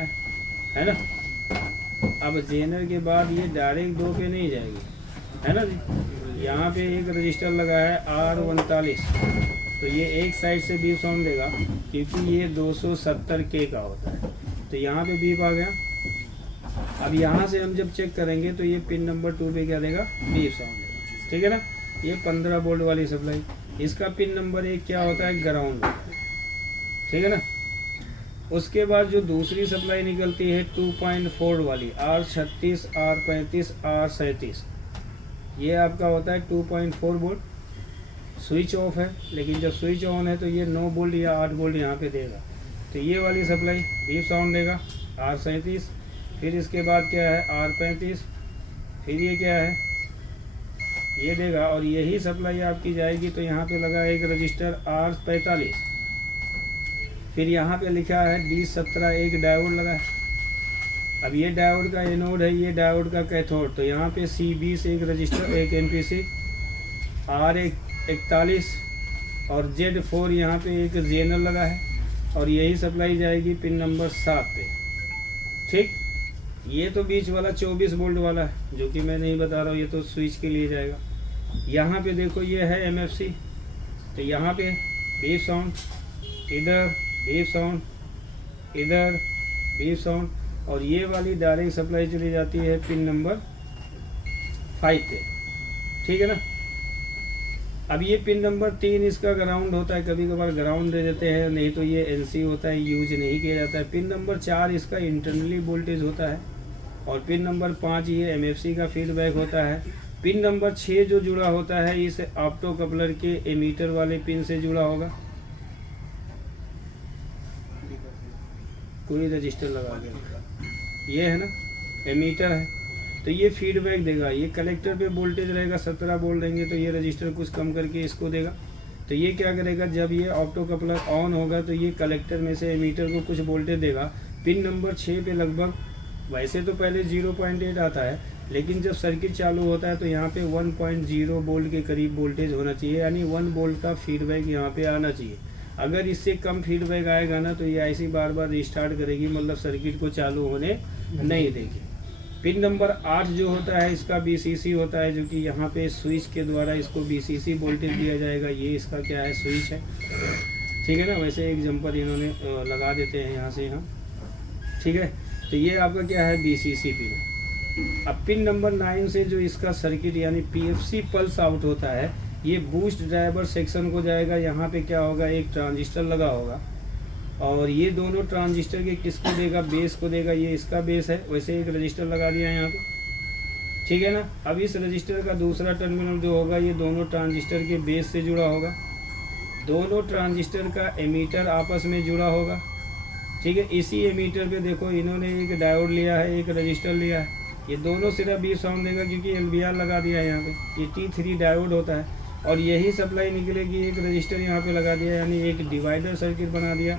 है ना। अब जेनर के बाद ये डायरेक्ट 2 पे नहीं जाएगी, है ना जी। यहाँ पे एक रजिस्टर लगा है R39, तो ये एक साइड से बीप साउंड देगा, क्योंकि ये 270K का होता है, तो यहाँ पे बीप आ गया। अब यहाँ से हम जब चेक करेंगे तो ये पिन नंबर 2 पे क्या देगा, बीप साउंड देगा, ठीक है ना। ये 15 वोल्ट वाली सप्लाई, इसका पिन नंबर 1 क्या होता है, ग्राउंड होता है, ठीक है ना। उसके बाद जो दूसरी सप्लाई निकलती है 2.4 वाली R36, R35, R37, ये आपका होता है 2.4 वोल्ट। स्विच ऑफ है, लेकिन जब स्विच ऑन है तो ये 9 वोल्ट या 8 वोल्ट यहाँ पे देगा, तो ये वाली सप्लाई बीप साउंड देगा R37। फिर इसके बाद क्या है R35, फिर ये क्या है, ये देगा, और यही सप्लाई आपकी जाएगी तो यहाँ पे लगा एक रजिस्टर R45, फिर यहाँ पे लिखा है D17, एक डायोड लगा है। अब ये डायोड का एनोड है, ये डायोड का कैथोड, तो यहाँ पे C20 एक रजिस्टर, एक NPC, R41 और Z4 यहाँ पे एक जेनर लगा है, और यही सप्लाई जाएगी पिन नंबर 7 पे, ठीक। ये तो बीच वाला 24 वोल्ट वाला है, जो कि मैं नहीं बता रहा हूँ, ये तो स्विच के लिए जाएगा। यहाँ पे देखो ये है MFC, तो यहाँ पे बीप साउंड, इधर बीप साउंड, इधर बीप साउंड, और ये वाली डायरेक्ट सप्लाई चली जाती है पिन नंबर 5 पे, ठीक है ना। अब ये पिन नंबर 3 इसका ग्राउंड होता है, कभी कभार ग्राउंड दे देते हैं, नहीं तो ये NC होता है, यूज नहीं किया जाता है। पिन नंबर 4 इसका इंटरनली वोल्टेज होता है, और पिन नंबर 5 ये MFC का फीडबैक होता है। पिन नंबर 6 जो जुड़ा होता है इस ऑप्टो कपलर के एमीटर वाले पिन से जुड़ा होगा, कोई रजिस्टर लगा के, ये है ना एमीटर है, तो ये फीडबैक देगा। ये कलेक्टर पे वोल्टेज रहेगा 17 वोल्ट रहेंगे, तो ये रजिस्टर कुछ कम करके इसको देगा। तो ये क्या करेगा, जब ये ऑप्टो कपलर ऑन होगा तो ये कलेक्टर में से एमीटर को कुछ वोल्टेज देगा। पिन नंबर 6 पे लगभग, वैसे तो पहले 0.8 आता है, लेकिन जब सर्किट चालू होता है तो यहाँ पे 1.0 वोल्ट के करीब वोल्टेज होना चाहिए, यानी 1 वोल्ट का फीडबैक यहाँ पे आना चाहिए। अगर इससे कम फीडबैक आएगा ना तो ये ऐसी बार बार रिस्टार्ट करेगी, मतलब सर्किट को चालू होने नहीं देगी। पिन नंबर 8 जो होता है इसका BCC होता है, जो कि यहाँ पे स्विच के द्वारा इसको BCC वोल्टेज दिया जाएगा। ये इसका क्या है, स्विच है, ठीक है ना। वैसे एक जंपर इन्होंने लगा देते हैं यहाँ से यहाँ, ठीक है। तो ये आपका क्या है, BCC पिन। अब पिन नंबर 9 से जो इसका सर्किट यानी PFC पल्स आउट होता है, ये बूस्ट ड्राइवर सेक्शन को जाएगा। यहाँ पे क्या होगा, एक ट्रांजिस्टर लगा होगा, और ये दोनों ट्रांजिस्टर के किसको देगा, बेस को देगा। ये इसका बेस है, वैसे एक रजिस्टर लगा दिया है यहाँ पे, ठीक है ना। अब इस रजिस्टर का दूसरा टर्मिनल जो होगा ये दोनों ट्रांजिस्टर के बेस से जुड़ा होगा। दोनों ट्रांजिस्टर का एमीटर आपस में जुड़ा होगा, ठीक है। इसी एमीटर पे देखो इन्होंने एक डायोड लिया है, एक रजिस्टर लिया है। ये दोनों सिर्फ बीप साउंड देगा क्योंकि LVR लगा दिया है यहाँ पे। ये T3 डायोड होता है, और यही सप्लाई निकलेगी। एक रजिस्टर यहाँ पे लगा दिया, यानी एक डिवाइडर सर्किट बना दिया।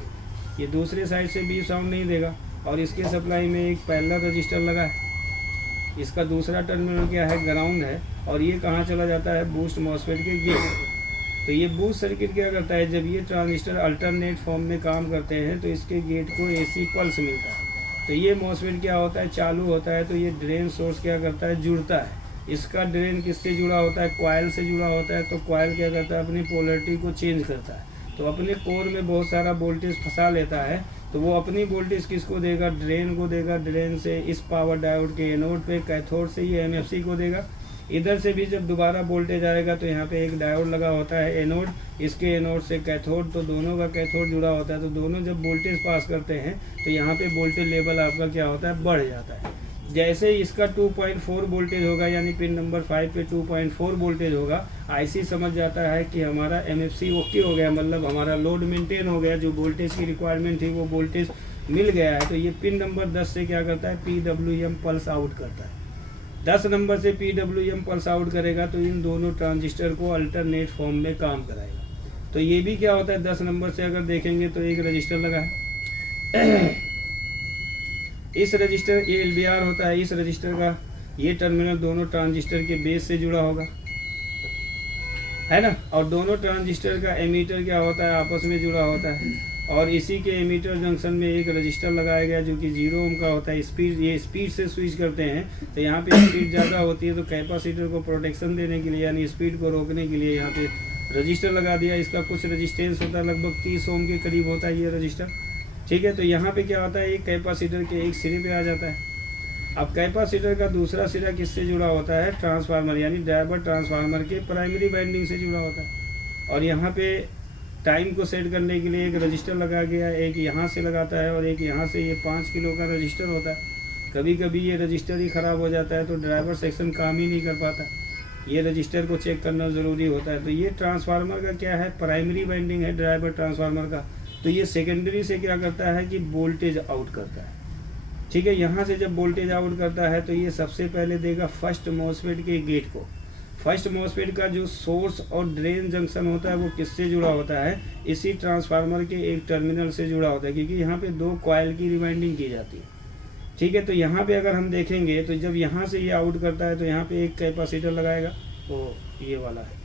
ये दूसरे साइड से बीप साउंड नहीं देगा, और इसके सप्लाई में एक पैरेलल रजिस्टर लगा है। इसका दूसरा टर्मिनल क्या है, ग्राउंड है, और ये कहाँ चला जाता है, बूस्ट मॉसफेट के गेट। तो ये बूस्ट सर्किट क्या करता है, जब ये ट्रांजिस्टर अल्टरनेट फॉर्म में काम करते हैं तो इसके गेट को एसी पल्स मिलता है। तो ये मॉसफेट क्या होता है, चालू होता है तो ये ड्रेन सोर्स क्या करता है, जुड़ता है। इसका ड्रेन किससे जुड़ा होता है, कॉइल से जुड़ा होता है। तो कॉइल क्या करता है, अपनी पोलरिटी को चेंज करता है। तो अपने कोर में बहुत सारा वोल्टेज फंसा लेता है, तो वो अपनी वोल्टेज किसको देगा, ड्रेन को देगा। ड्रेन से इस पावर डायोड के एनोड पे, कैथोड से ये एमएफसी को देगा। इधर से भी जब दोबारा वोल्टेज आएगा तो यहाँ पे एक डायोड लगा होता है एनोड, इसके एनोड से कैथोड, तो दोनों का कैथोड जुड़ा होता है। तो दोनों जब वोल्टेज पास करते हैं तो यहाँ पे वोल्टेज लेवल आपका क्या होता है, बढ़ जाता है। जैसे इसका 2.4 वोल्टेज होगा, यानी पिन नंबर 5 पे 2.4 वोल्टेज होगा, आईसी समझ जाता है कि हमारा एमएफसी ओके हो गया, मतलब हमारा लोड मेंटेन हो गया, जो वोल्टेज की रिक्वायरमेंट थी वो वोल्टेज मिल गया है। तो ये पिन नंबर 10 से क्या करता है, PWM पल्स आउट करता है। 10 नंबर से PWM पल्स आउट करेगा तो इन दोनों ट्रांजिस्टर को अल्टरनेट फॉर्म में काम कराएगा। तो ये भी क्या होता है, 10 नंबर से अगर देखेंगे तो एक रजिस्टर लगा है इस रजिस्टर, ये LDR होता है। इस रजिस्टर का ये टर्मिनल दोनों ट्रांजिस्टर के बेस से जुड़ा होगा, है ना। और दोनों ट्रांजिस्टर का एमीटर क्या होता है, आपस में जुड़ा होता है। और इसी के एमीटर जंक्शन में एक रजिस्टर लगाया गया जो कि 0 ओम का होता है। स्पीड, ये स्पीड से स्विच करते हैं तो यहाँ पे स्पीड ज़्यादा होती है, तो कैपेसिटर को प्रोटेक्शन देने के लिए, यानी स्पीड को रोकने के लिए यहाँ पे रजिस्टर लगा दिया। इसका कुछ रजिस्टेंस होता है, लगभग 30 ओम के करीब होता है ये रजिस्टर, ठीक है। तो यहाँ पे क्या होता है, एक कैपेसिटर के एक सिरे पे आ जाता है। अब कैपेसिटर का दूसरा सिरा किससे जुड़ा होता है, ट्रांसफार्मर, यानी ड्राइवर ट्रांसफार्मर के प्राइमरी वाइंडिंग से जुड़ा होता है। और यहाँ पे टाइम को सेट करने के लिए एक रजिस्टर लगा गया है, एक यहाँ से लगाता है और एक यहाँ से। ये 5 किलो का रजिस्टर होता है। कभी कभी ये रजिस्टर ही ख़राब हो जाता है तो ड्राइवर सेक्शन काम ही नहीं कर पाता, ये रजिस्टर को चेक करना ज़रूरी होता है। तो ये ट्रांसफार्मर का क्या है, प्राइमरी वाइंडिंग है ड्राइवर ट्रांसफार्मर का। तो ये सेकेंडरी से क्या करता है कि वोल्टेज आउट करता है, ठीक है। यहाँ से जब वोल्टेज आउट करता है तो ये सबसे पहले देगा फर्स्ट मॉसफेट के गेट को। फर्स्ट मॉसफेट का जो सोर्स और ड्रेन जंक्शन होता है वो किससे जुड़ा होता है, इसी ट्रांसफार्मर के एक टर्मिनल से जुड़ा होता है, क्योंकि यहाँ पे 2 कॉइल की रिवाइंडिंग की जाती है, ठीक है। तो यहाँ पे अगर हम देखेंगे तो जब यहाँ से ये आउट करता है तो यहाँ पे एक कैपेसिटर लगाएगा, तो ये वाला है।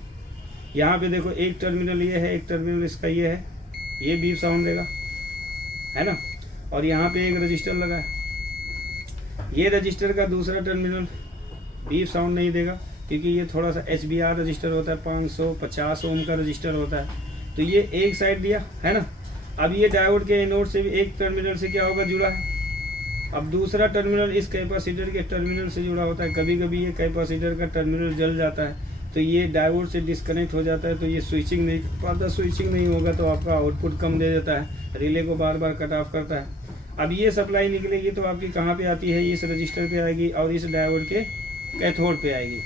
यहाँ पे देखो एक टर्मिनल ये है, एक टर्मिनल इसका ये है, ये बीप साउंड देगा, है ना। और यहाँ पे एक रजिस्टर लगा है, ये रजिस्टर का दूसरा टर्मिनल बीप साउंड नहीं देगा, क्योंकि ये थोड़ा सा HBR रजिस्टर होता है, 550 ओम का रजिस्टर होता है। तो ये एक साइड दिया, है ना। अब ये डायोड के एनोड से भी एक टर्मिनल से क्या होगा, जुड़ा है। अब दूसरा टर्मिनल इस कैपेसिटर के टर्मिनल से जुड़ा होता है। कभी कभी ये कैपेसिटर का टर्मिनल जल जाता है तो ये डायोड से डिस्कनेक्ट हो जाता है, तो ये स्विचिंग नहीं कर पाता। स्विचिंग नहीं होगा तो आपका आउटपुट कम दे देता है, रिले को बार बार कट ऑफ करता है। अब ये सप्लाई निकलेगी तो आपकी कहाँ पे आती है, इस रजिस्टर पे आएगी और इस डायोड के कैथोड पे आएगी।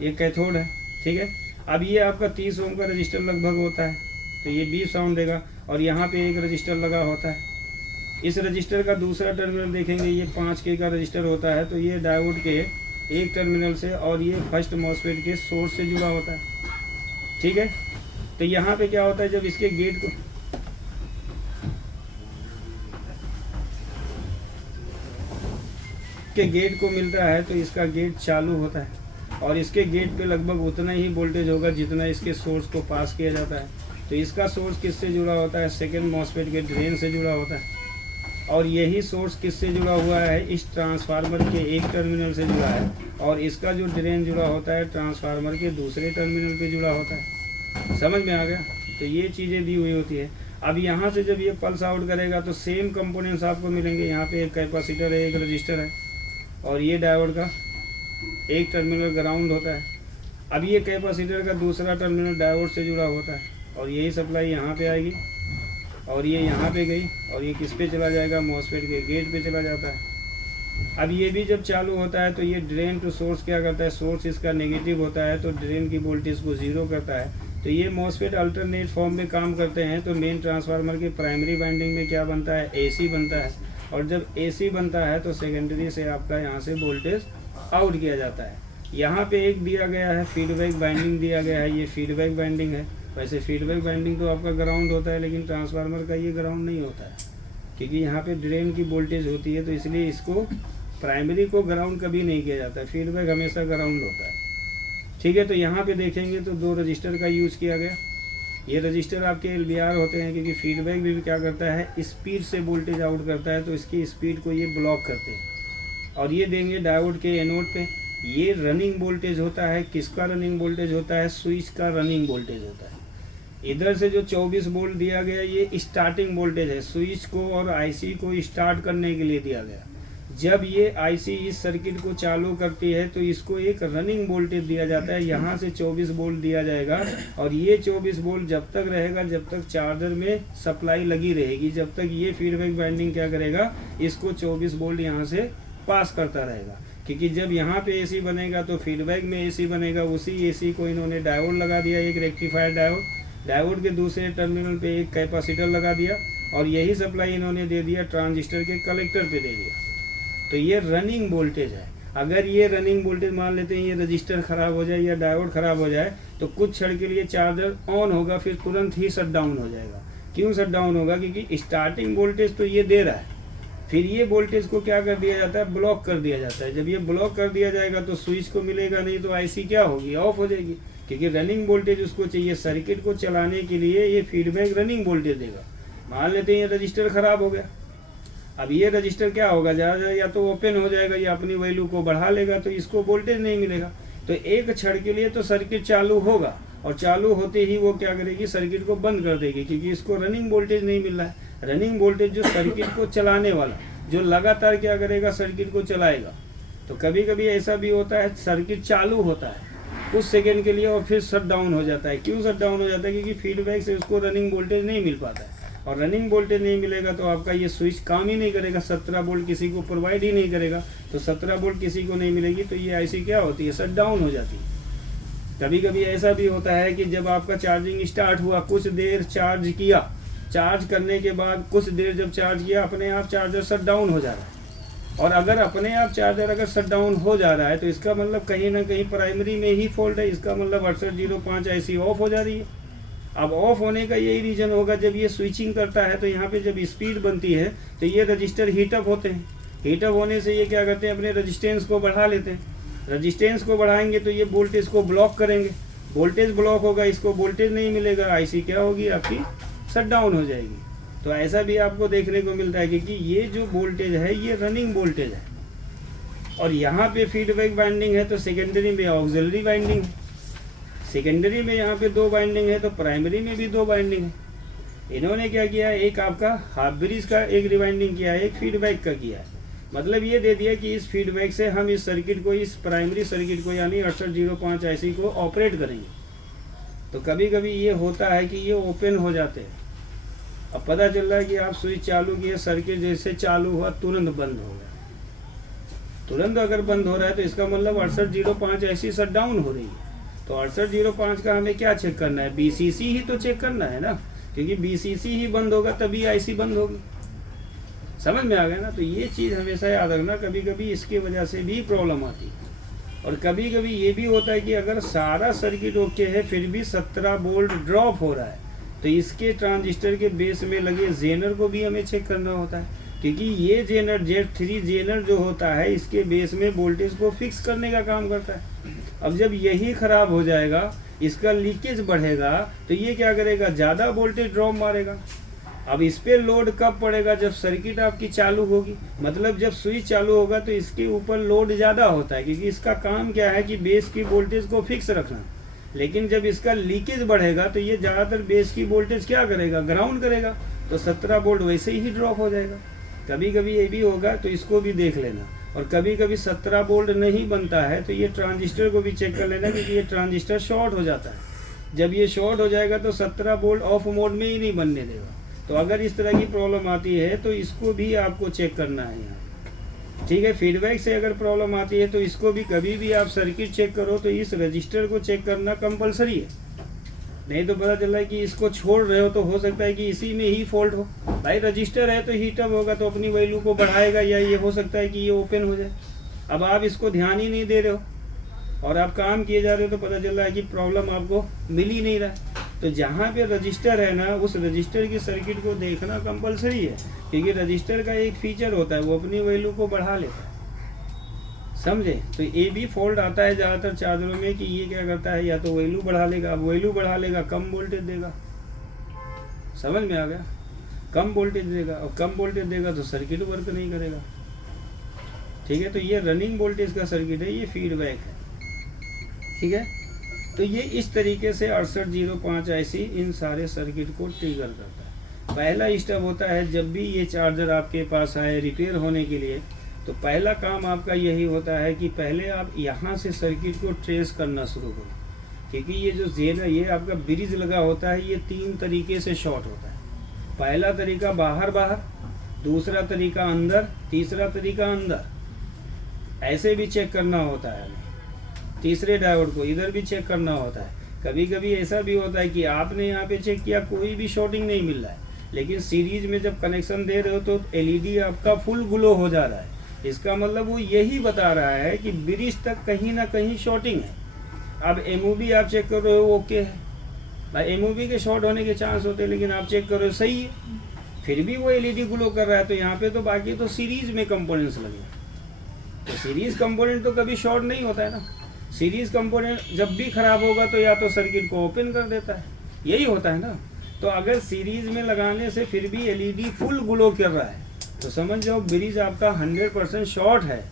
ये कैथोड है, ठीक है। अब ये आपका 30 ओम का रजिस्टर लगभग होता है, तो ये बीप साउंड देगा। और यहाँ पे एक रजिस्टर लगा होता है। इस रजिस्टर का दूसरा टर्मिनल देखेंगे, ये 5K का रजिस्टर होता है। तो ये डायोड के एक टर्मिनल से और ये फर्स्ट मॉसफेट के सोर्स से जुड़ा होता है, ठीक है। तो यहाँ पे क्या होता है, जब इसके गेट को मिलता है तो इसका गेट चालू होता है और इसके गेट पे लगभग उतना ही वोल्टेज होगा जितना इसके सोर्स को पास किया जाता है। तो इसका सोर्स किससे जुड़ा होता है, सेकंड मॉसफेट के ड्रेन से जुड़ा होता है। और यही सोर्स किससे जुड़ा हुआ है, इस ट्रांसफार्मर के एक टर्मिनल से जुड़ा है। और इसका जो ड्रेन जुड़ा होता है ट्रांसफार्मर के दूसरे टर्मिनल पे जुड़ा होता है। समझ में आ गया। तो ये चीज़ें दी हुई होती है। अब यहाँ से जब ये पल्स आउट करेगा तो सेम कंपोनेंट्स आपको मिलेंगे। यहाँ पे एक कैपेसिटर है, एक रजिस्टर है और ये डायोड का एक टर्मिनल ग्राउंड होता है। अब ये कैपेसिटर का दूसरा टर्मिनल डायोड से जुड़ा होता है और यही सप्लाई यहाँ पे आएगी और ये यहाँ पे गई और ये किस पे चला जाएगा, मॉसफेट के गेट पे चला जाता है। अब ये भी जब चालू होता है तो ये ड्रेन टू सोर्स क्या करता है, सोर्स इसका नेगेटिव होता है तो ड्रेन की वोल्टेज को 0 करता है। तो ये मॉसफेट अल्टरनेट फॉर्म में काम करते हैं। तो मेन ट्रांसफार्मर के प्राइमरी वाइंडिंग में क्या बनता है, AC बनता है। और जब AC बनता है तो सेकेंडरी से आपका यहाँ से वोल्टेज आउट किया जाता है। यहाँ पे एक दिया गया है फीडबैक वाइंडिंग दिया गया है, ये फीडबैक वाइंडिंग है। वैसे फीडबैक वाइंडिंग तो आपका ग्राउंड होता है, लेकिन ट्रांसफार्मर का ये ग्राउंड नहीं होता है, क्योंकि यहाँ पे ड्रेन की वोल्टेज होती है। तो इसलिए इसको प्राइमरी को ग्राउंड कभी नहीं किया जाता है, फीडबैक हमेशा ग्राउंड होता है, ठीक है। तो यहाँ पे देखेंगे तो 2 रजिस्टर का यूज़ किया गया। ये रजिस्टर आपके LVR होते हैं, क्योंकि फीडबैक भी क्या करता है, स्पीड से वोल्टेज आउट करता है, तो इसकी स्पीड को ये ब्लॉक करते हैं। और ये देंगे डायोड के एनोड पे। ये रनिंग वोल्टेज होता है। किसका रनिंग वोल्टेज होता है? स्विच का रनिंग वोल्टेज होता है। इधर से जो 24 वोल्ट दिया गया ये स्टार्टिंग वोल्टेज है, स्विच को और आईसी को स्टार्ट करने के लिए दिया गया। जब ये आईसी इस सर्किट को चालू करती है तो इसको एक रनिंग वोल्टेज दिया जाता है, यहाँ से 24 वोल्ट दिया जाएगा। और ये 24 वोल्ट जब तक रहेगा जब तक चार्जर में सप्लाई लगी रहेगी, जब तक ये फीडबैक वाइंडिंग क्या करेगा, इसको 24 वोल्ट यहाँ से पास करता रहेगा। क्योंकि जब यहाँ पे एसी बनेगा तो फीडबैक में एसी बनेगा। उसी एसी को इन्होंने डायोड लगा दिया, एक रेक्टिफायर डायोड के दूसरे टर्मिनल पे एक कैपेसिटर लगा दिया, और यही सप्लाई इन्होंने दे दिया ट्रांजिस्टर के कलेक्टर पे दे दिया। तो ये रनिंग वोल्टेज है। अगर ये रनिंग वोल्टेज मान लेते हैं ये रजिस्टर ख़राब हो जाए या डायोड ख़राब हो जाए तो कुछ क्षण के लिए चार्जर ऑन होगा, फिर तुरंत ही शट डाउन हो जाएगा। क्यों शट डाउन होगा? क्योंकि स्टार्टिंग वोल्टेज तो ये दे रहा है, फिर ये वोल्टेज को क्या कर दिया जाता है, ब्लॉक कर दिया जाता है। जब ये ब्लॉक कर दिया जाएगा तो स्विच को मिलेगा नहीं, तो आईसी क्या होगी, ऑफ हो जाएगी। क्योंकि रनिंग वोल्टेज उसको चाहिए सर्किट को चलाने के लिए, ये फीडबैक रनिंग वोल्टेज देगा। मान लेते हैं ये रजिस्टर ख़राब हो गया, अब ये रजिस्टर क्या होगा, ज़्यादा या तो ओपन हो जाएगा या अपनी वैल्यू को बढ़ा लेगा, तो इसको वोल्टेज नहीं मिलेगा। तो एक क्षण के लिए तो सर्किट चालू होगा, और चालू होते ही वो क्या करेगी, सर्किट को बंद कर देगी, क्योंकि इसको रनिंग वोल्टेज नहीं मिल रहा है। रनिंग वोल्टेज जो सर्किट को चलाने वाला, जो लगातार क्या करेगा, सर्किट को चलाएगा। तो कभी कभी ऐसा भी होता है सर्किट चालू होता है कुछ सेकेंड के लिए और फिर शट डाउन हो जाता है। क्यों शट डाउन हो जाता है? क्योंकि फीडबैक से उसको रनिंग वोल्टेज नहीं मिल पाता है, और रनिंग वोल्टेज नहीं मिलेगा तो आपका ये स्विच काम ही नहीं करेगा, 17 वोल्ट किसी को प्रोवाइड ही नहीं करेगा। तो 17 वोल्ट किसी को नहीं मिलेगी तो ये आईसी क्या होती है, शट डाउन हो जाती है। कभी कभी ऐसा भी होता है कि जब आपका चार्जिंग स्टार्ट हुआ, कुछ देर चार्ज किया, चार्ज करने के बाद कुछ देर जब चार्ज किया, अपने आप चार्जर शट डाउन हो जा रहा है। और अगर अपने आप चार्जर अगर शट डाउन हो जा रहा है तो इसका मतलब कहीं ना कहीं प्राइमरी में ही फॉल्ट है। इसका मतलब 6805 आईसी ऑफ हो जा रही है। अब ऑफ होने का यही रीज़न होगा, जब ये स्विचिंग करता है तो यहाँ पे जब स्पीड बनती है तो ये रजिस्टर हीटअप होते हैं। हीटअप होने से ये क्या करते हैं, अपने रजिस्टेंस को बढ़ा लेते हैं। रजिस्टेंस को बढ़ाएंगे तो ये वोल्टेज को ब्लॉक करेंगे, वोल्टेज ब्लॉक होगा, इसको वोल्टेज नहीं मिलेगा, आईसी क्या होगी, आपकी शट डाउन हो जाएगी। तो ऐसा भी आपको देखने को मिलता है, क्योंकि ये जो वोल्टेज है ये रनिंग वोल्टेज है, और यहाँ पे फीडबैक वाइंडिंग है तो सेकेंडरी में ऑक्सिलरी वाइंडिंग है। सेकेंडरी में यहाँ पे 2 वाइंडिंग है तो प्राइमरी में भी 2 वाइंडिंग है। इन्होंने क्या किया है, एक आपका हाफ ब्रिज का एक रिवाइंडिंग किया है, एक फीडबैक का किया है। मतलब ये दे दिया कि इस फीडबैक से हम इस सर्किट को, इस प्राइमरी सर्किट को यानी 6805 आईसी को ऑपरेट करेंगे। तो कभी कभी ये होता है कि ये ओपन हो जाते हैं। अब पता चल रहा है कि आप स्विच चालू किए, सर्किट जैसे चालू हुआ तुरंत बंद हो गया। तुरंत अगर बंद हो रहा है तो इसका मतलब 6805 आईसी शट डाउन हो रही है। तो 6805 का हमें क्या चेक करना है, बीसीसी ही तो चेक करना है ना, क्योंकि बीसीसी ही बंद होगा तभी आईसी बंद होगी। समझ में आ गया ना? तो ये चीज़ हमेशा याद रखना, कभी कभी इसकी वजह से भी प्रॉब्लम आती है। और कभी कभी ये भी होता है कि अगर सारा सर्किट ओके है फिर भी 17 वोल्ट ड्रॉप हो रहा है, तो इसके ट्रांजिस्टर के बेस में लगे जेनर को भी हमें चेक करना होता है, क्योंकि ये जेनर Z3 जेनर जो होता है इसके बेस में वोल्टेज को फिक्स करने का काम करता है। अब जब यही ख़राब हो जाएगा, इसका लीकेज बढ़ेगा, तो ये क्या करेगा, ज़्यादा वोल्टेज ड्रॉप मारेगा। अब इस पर लोड कब पड़ेगा, जब सर्किट आपकी चालू होगी, मतलब जब स्विच चालू होगा तो इसके ऊपर लोड ज़्यादा होता है, क्योंकि इसका काम क्या है कि बेस की वोल्टेज को फिक्स रखना। लेकिन जब इसका लीकेज बढ़ेगा तो ये ज़्यादातर बेस की वोल्टेज क्या करेगा, ग्राउंड करेगा, तो 17 वोल्ट वैसे ही ड्रॉप हो जाएगा। कभी कभी ये भी होगा, तो इसको भी देख लेना। और कभी कभी 17 वोल्ट नहीं बनता है तो ये ट्रांजिस्टर को भी चेक कर लेना, क्योंकि ये ट्रांजिस्टर शॉर्ट हो जाता है। जब ये शॉर्ट हो जाएगा तो 17 वोल्ट ऑफ मोड में ही नहीं बनने देगा। तो अगर इस तरह की प्रॉब्लम आती है तो इसको भी आपको चेक करना है यहाँ, ठीक है। फीडबैक से अगर प्रॉब्लम आती है तो इसको भी, कभी भी आप सर्किट चेक करो तो इस रजिस्टर को चेक करना कंपलसरी है। नहीं तो पता चल रहा है कि इसको छोड़ रहे हो तो हो सकता है कि इसी में ही फॉल्ट हो। भाई रजिस्टर है तो हीटअप होगा तो अपनी वैल्यू को बढ़ाएगा, या ये हो सकता है कि ये ओपन हो जाए। अब आप इसको ध्यान ही नहीं दे रहे हो और आप काम किए जा रहे हो, तो पता चल रहा है कि प्रॉब्लम आपको मिल ही नहीं रहा। तो जहाँ पे रजिस्टर है ना, उस रजिस्टर की सर्किट को देखना कंपलसरी है, क्योंकि रजिस्टर का एक फीचर होता है, वो अपनी वैल्यू को बढ़ा लेता है, समझे। तो ये भी फॉल्ट आता है ज़्यादातर चार्जरों में कि ये क्या करता है, या तो वैल्यू बढ़ा लेगा, अब वैल्यू बढ़ा लेगा कम वोल्टेज देगा, समझ में आ गया? कम वोल्टेज देगा, और कम वोल्टेज देगा तो सर्किट वर्क नहीं करेगा। ठीक है, तो ये रनिंग वोल्टेज का सर्किट है, ये फीडबैक है। ठीक है, तो ये इस तरीके से 6805 IC इन सारे सर्किट को ट्रिगर करता है। पहला स्टेप होता है जब भी ये चार्जर आपके पास आए रिपेयर होने के लिए, तो पहला काम आपका यही होता है कि पहले आप यहाँ से सर्किट को ट्रेस करना शुरू करो, क्योंकि ये जो जेन है, ये आपका ब्रिज लगा होता है, ये 3 तरीके से शॉर्ट होता है। पहला तरीका बाहर बाहर, दूसरा तरीका अंदर, तीसरा तरीका अंदर। ऐसे भी चेक करना होता है हमें। तीसरे डायोड को इधर भी चेक करना होता है। कभी कभी ऐसा भी होता है कि आपने यहाँ पे चेक किया, कोई भी शॉर्टिंग नहीं मिल रहा है, लेकिन सीरीज में जब कनेक्शन दे रहे हो तो LED आपका फुल ग्लो हो जा रहा है। इसका मतलब वो यही बता रहा है कि ब्रिज तक कहीं ना कहीं शॉर्टिंग है। अब MOB आप चेक कर रहे हो, ओके है भाई, MOB के शॉर्ट होने के चांस होते हैं, लेकिन आप चेक कर रहे हो सही है, फिर भी वो LED ग्लो कर रहा है। तो यहाँ पे तो बाकी तो सीरीज में कंपोनेंट्स लगे, तो सीरीज कंपोनेंट तो कभी शॉर्ट नहीं होता है ना। सीरीज कंपोनेंट जब भी खराब होगा तो या तो सर्किट को ओपन कर देता है, यही होता है ना। तो अगर सीरीज में लगाने से फिर भी LED फुल ग्लो कर रहा है, तो समझ जाओ ब्रिज आपका 100% शॉर्ट है।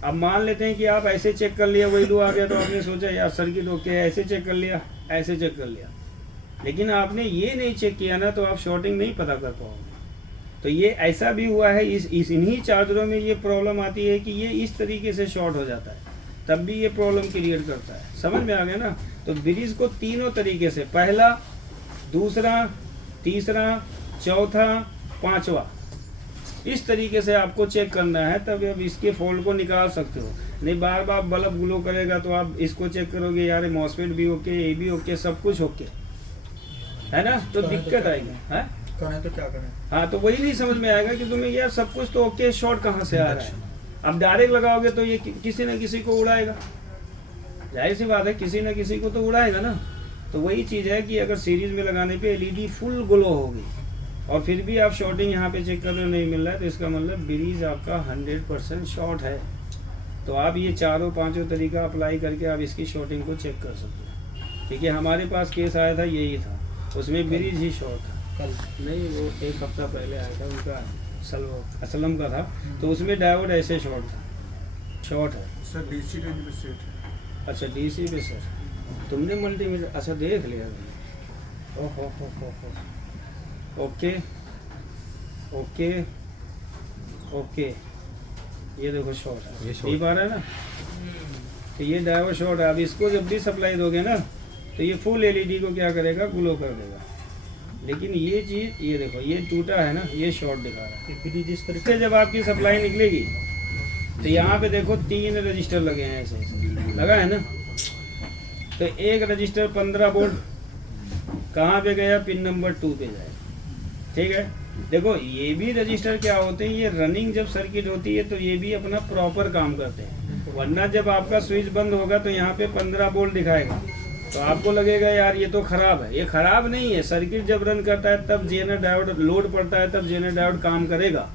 अब मान लेते हैं कि आप ऐसे चेक कर लिया, वही लो आ गया, तो आपने सोचा यार सर्किट ओके है, ऐसे चेक कर लिया, ऐसे चेक कर लिया, लेकिन आपने ये नहीं चेक किया ना, तो आप शॉर्टिंग नहीं पता कर पाओगे। तो ये ऐसा भी हुआ है, इस इन्हीं चार्जरों में ये प्रॉब्लम आती है कि ये इस तरीके से शॉर्ट हो जाता है, तब भी ये प्रॉब्लम क्रिएट करता है। समझ में आ गया ना? तो ब्रिज को तीनों तरीके से, पहला, दूसरा, तीसरा, चौथा, पांचवा, इस तरीके से आपको चेक करना है, तब अब इसके फॉल्ट को निकाल सकते हो। नहीं बार बार बल्ब ग्लो करेगा तो आप इसको चेक करोगे, यार मॉसफेट भी ओके, ये भी ओके, सब कुछ ओके है ना, तो दिक्कत आएगी। है करें तो क्या करें? हाँ, तो वही नहीं समझ में आएगा कि तुम्हें यार सब कुछ तो ओके, शॉर्ट कहाँ से आ रहा है। अब डायरेक्ट लगाओगे तो ये किसी न किसी को उड़ाएगा, जाहिर सी बात है, किसी न किसी को तो उड़ाएगा ना। तो वही चीज़ है कि अगर सीरीज में लगाने पे LED फुल ग्लो होगी और फिर भी आप शॉर्टिंग यहाँ पे चेक कर रहे हो नहीं मिल रहा है, तो इसका मतलब ब्रिज आपका 100% शॉर्ट है। तो आप ये चारों पांचों तरीका अप्लाई करके आप इसकी शॉर्टिंग को चेक कर सकते हैं। ठीक है, हमारे पास केस आया था, यही था, उसमें ब्रिज ही शॉर्ट था। कल नहीं, वो 1 हफ्ता पहले आया था, उनका असलम का था, तो उसमें डायोड ऐसे शॉर्ट था, शॉर्ट है। सर DC रेंज में सेट है। अच्छा, DC पे सर, तुमने मल्टीमीटर अच्छा देख लिया तुमने? ओके ओके ओके, ये देखो शॉर्ट है, ये ये पा रहा है ना, तो ये डायोड शॉर्ट है। अब इसको जब भी सप्लाई दोगे ना, तो ये फुल LED को क्या करेगा, ग्लो कर देगा। लेकिन ये चीज़, ये देखो, ये टूटा है ना, ये शॉर्ट दिखा रहा है। ब्रिज जिस तरीके इससे जब आपकी सप्लाई निकलेगी तो यहाँ पे देखो 3 रजिस्टर लगे हैं, ऐसे ऐसे लगा है ना। तो एक रजिस्टर 15 वोल्ट कहाँ पे गया, पिन नंबर 2 पे जाएगा। ठीक है, देखो ये भी रजिस्टर क्या होते हैं, ये रनिंग जब सर्किट होती है तो ये भी अपना प्रॉपर काम करते हैं, वरना जब आपका स्विच बंद होगा तो यहाँ पे 15 वोल्ट दिखाएगा, तो आपको लगेगा यार ये तो खराब है। ये खराब नहीं है, सर्किट जब रन करता है तब जेनर डायोड लोड पड़ता है, तब जेनर डायोड काम करेगा।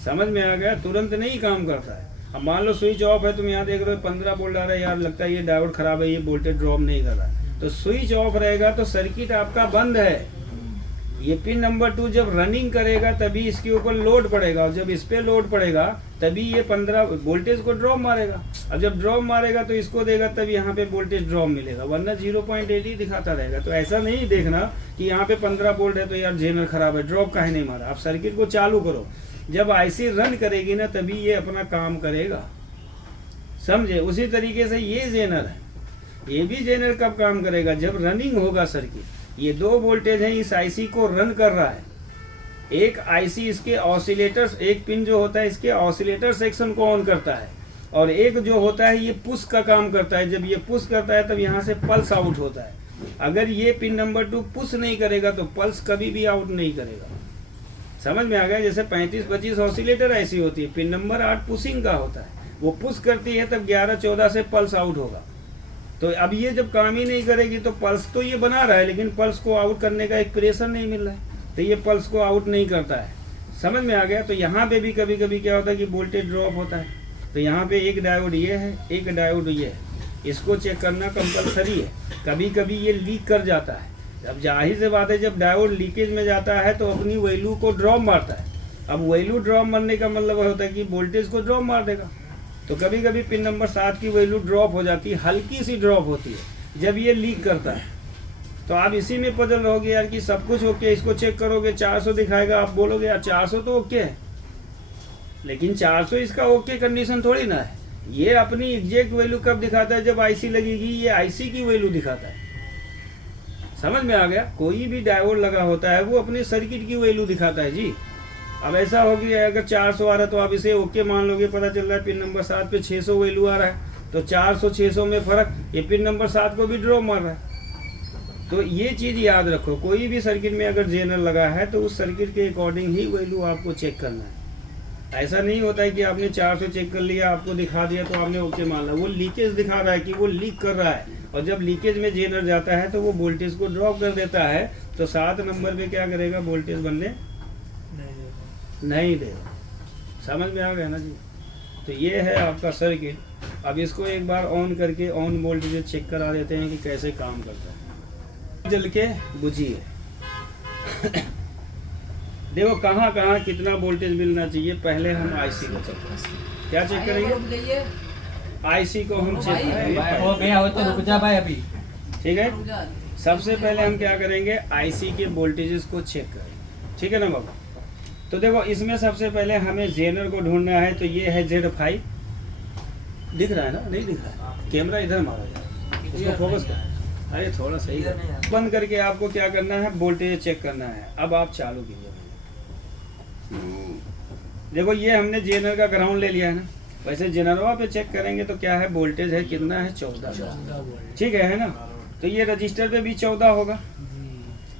समझ में आ गया? तुरंत नहीं काम करता है। अब मान लो स्विच ऑफ है, तुम यहाँ देख रहे हो 15 वोल्ट आ रहा है, यार लगता है ये डायोड खराब है, ये वोल्टेज ड्रॉप नहीं कर रहा है, तो स्विच ऑफ रहेगा तो सर्किट आपका बंद है। ये पिन नंबर 2 जब रनिंग करेगा तभी इसके ऊपर लोड पड़ेगा, और जब इस पे लोड पड़ेगा तभी ये 15 वोल्टेज को ड्रॉप मारेगा। अब जब ड्रॉप मारेगा तो इसको देगा, तब यहाँ पे वोल्टेज ड्रॉप मिलेगा, वरना 0.8 दिखाता रहेगा। तो ऐसा नहीं देखना कि यहाँ पे 15 वोल्ट है तो यार जेनर खराब है, ड्रॉप काहे नहीं मारा। आप सर्किट को चालू करो, जब IC रन करेगी ना तभी ये अपना काम करेगा, समझे? उसी तरीके से ये जेनर है, ये भी जेनर कब काम करेगा, जब रनिंग होगा सर्किट। ये 2 वोल्टेज हैं, इस IC को रन कर रहा है। एक IC इसके ऑसिलेटर्स, एक पिन जो होता है इसके ऑसिलेटर सेक्शन को ऑन करता है, और एक जो होता है ये पुश का काम करता है। जब ये पुश करता है तब यहाँ से पल्स आउट होता है। अगर ये पिन नंबर 2 पुश नहीं करेगा तो पल्स कभी भी आउट नहीं करेगा। समझ में आ गया? जैसे 35-25 ऑसिलेटर ऐसी होती है, पिन नंबर 8 पुशिंग का होता है, वो पुश करती है तब 11-14 से पल्स आउट होगा। तो अब ये जब काम ही नहीं करेगी तो पल्स तो ये बना रहा है, लेकिन पल्स को आउट करने का एक प्रेशर नहीं मिल रहा है, तो ये पल्स को आउट नहीं करता है। समझ में आ गया? तो यहाँ पे भी कभी कभी क्या होता है कि वोल्टेज ड्रॉप होता है, तो यहाँ पे एक डायोड ये है, एक डायोड ये है, इसको चेक करना कंपलसरी है। कभी कभी ये लीक कर जाता है, अब जाहिर से बात है, जब डायोड लीकेज में जाता है तो अपनी वैल्यू को ड्रॉप मारता है। अब वैल्यू ड्रॉप मारने का मतलब होता है कि वोल्टेज को ड्रॉप मार देगा। तो कभी कभी पिन नंबर 7 की वैल्यू ड्रॉप हो जाती है, हल्की सी ड्रॉप होती है जब ये लीक करता है। तो आप इसी में पजल रहोगे यार कि सब कुछ ओके, इसको चेक करोगे 400 दिखाएगा, आप बोलोगे यार 400 तो ओके है, लेकिन 400 इसका ओके कंडीशन थोड़ी ना है। ये अपनी एग्जैक्ट वैल्यू कब दिखाता है, जब आईसी लगेगी, ये आईसी की वैल्यू दिखाता है। समझ में आ गया? कोई भी डायोड लगा होता है वो अपने सर्किट की वैल्यू दिखाता है जी। अब ऐसा हो गया, अगर 400 आ रहा है तो आप इसे ओके मान लोगे, पता चल रहा है पिन नंबर 7 पे 600 वैल्यू आ रहा है, तो 400-600 में फर्क, ये पिन नंबर 7 को भी ड्रॉप मार रहा है। तो ये चीज़ याद रखो, कोई भी सर्किट में अगर जेनर लगा है तो उस सर्किट के अकॉर्डिंग ही वैल्यू आपको चेक करना है। ऐसा नहीं होता है कि आपने 400 चेक कर लिया, आपको दिखा दिया तो आपने ओके मान लिया। वो लीकेज दिखा रहा है कि वो लीक कर रहा है, और जब लीकेज में जेनर जाता है तो वो वोल्टेज को ड्रॉप कर देता है। तो 7 नंबर पे क्या करेगा, वोल्टेज बनने नहीं देगा। समझ में आ गया ना जी? तो ये है आपका सर्किट। अब इसको एक बार ऑन करके ऑन वोल्टेज चेक करा देते हैं कि कैसे काम करता है। जल के बुझिए देखो कहाँ कहाँ कितना वोल्टेज मिलना चाहिए। पहले हम आईसी को चेक करेंगे। क्या चेक करेंगे? आईसी को हम चेक करेंगे। तो रुक जा भाई अभी। ठीक है, सबसे पहले हम क्या करेंगे, आईसी के वोल्टेजेस को चेक करेंगे। ठीक है ना बाबा? तो देखो इसमें सबसे पहले हमें जेनर को ढूंढना है। तो ये है Z5, दिख रहा है ना? नहीं दिख रहा है, कैमरा इधर मारो यार, इसको फोकस कर। अरे थोड़ा सही कर। बंद करके आपको क्या करना है, वोल्टेज चेक करना है। अब आप चालू कीजिए। देखो ये हमने जेनर का ग्राउंड ले लिया है ना। वैसे जेनरवा पे चेक करेंगे तो क्या है, वोल्टेज है कितना है, 14। ठीक है ना? तो ये रजिस्टर पे भी 14 होगा।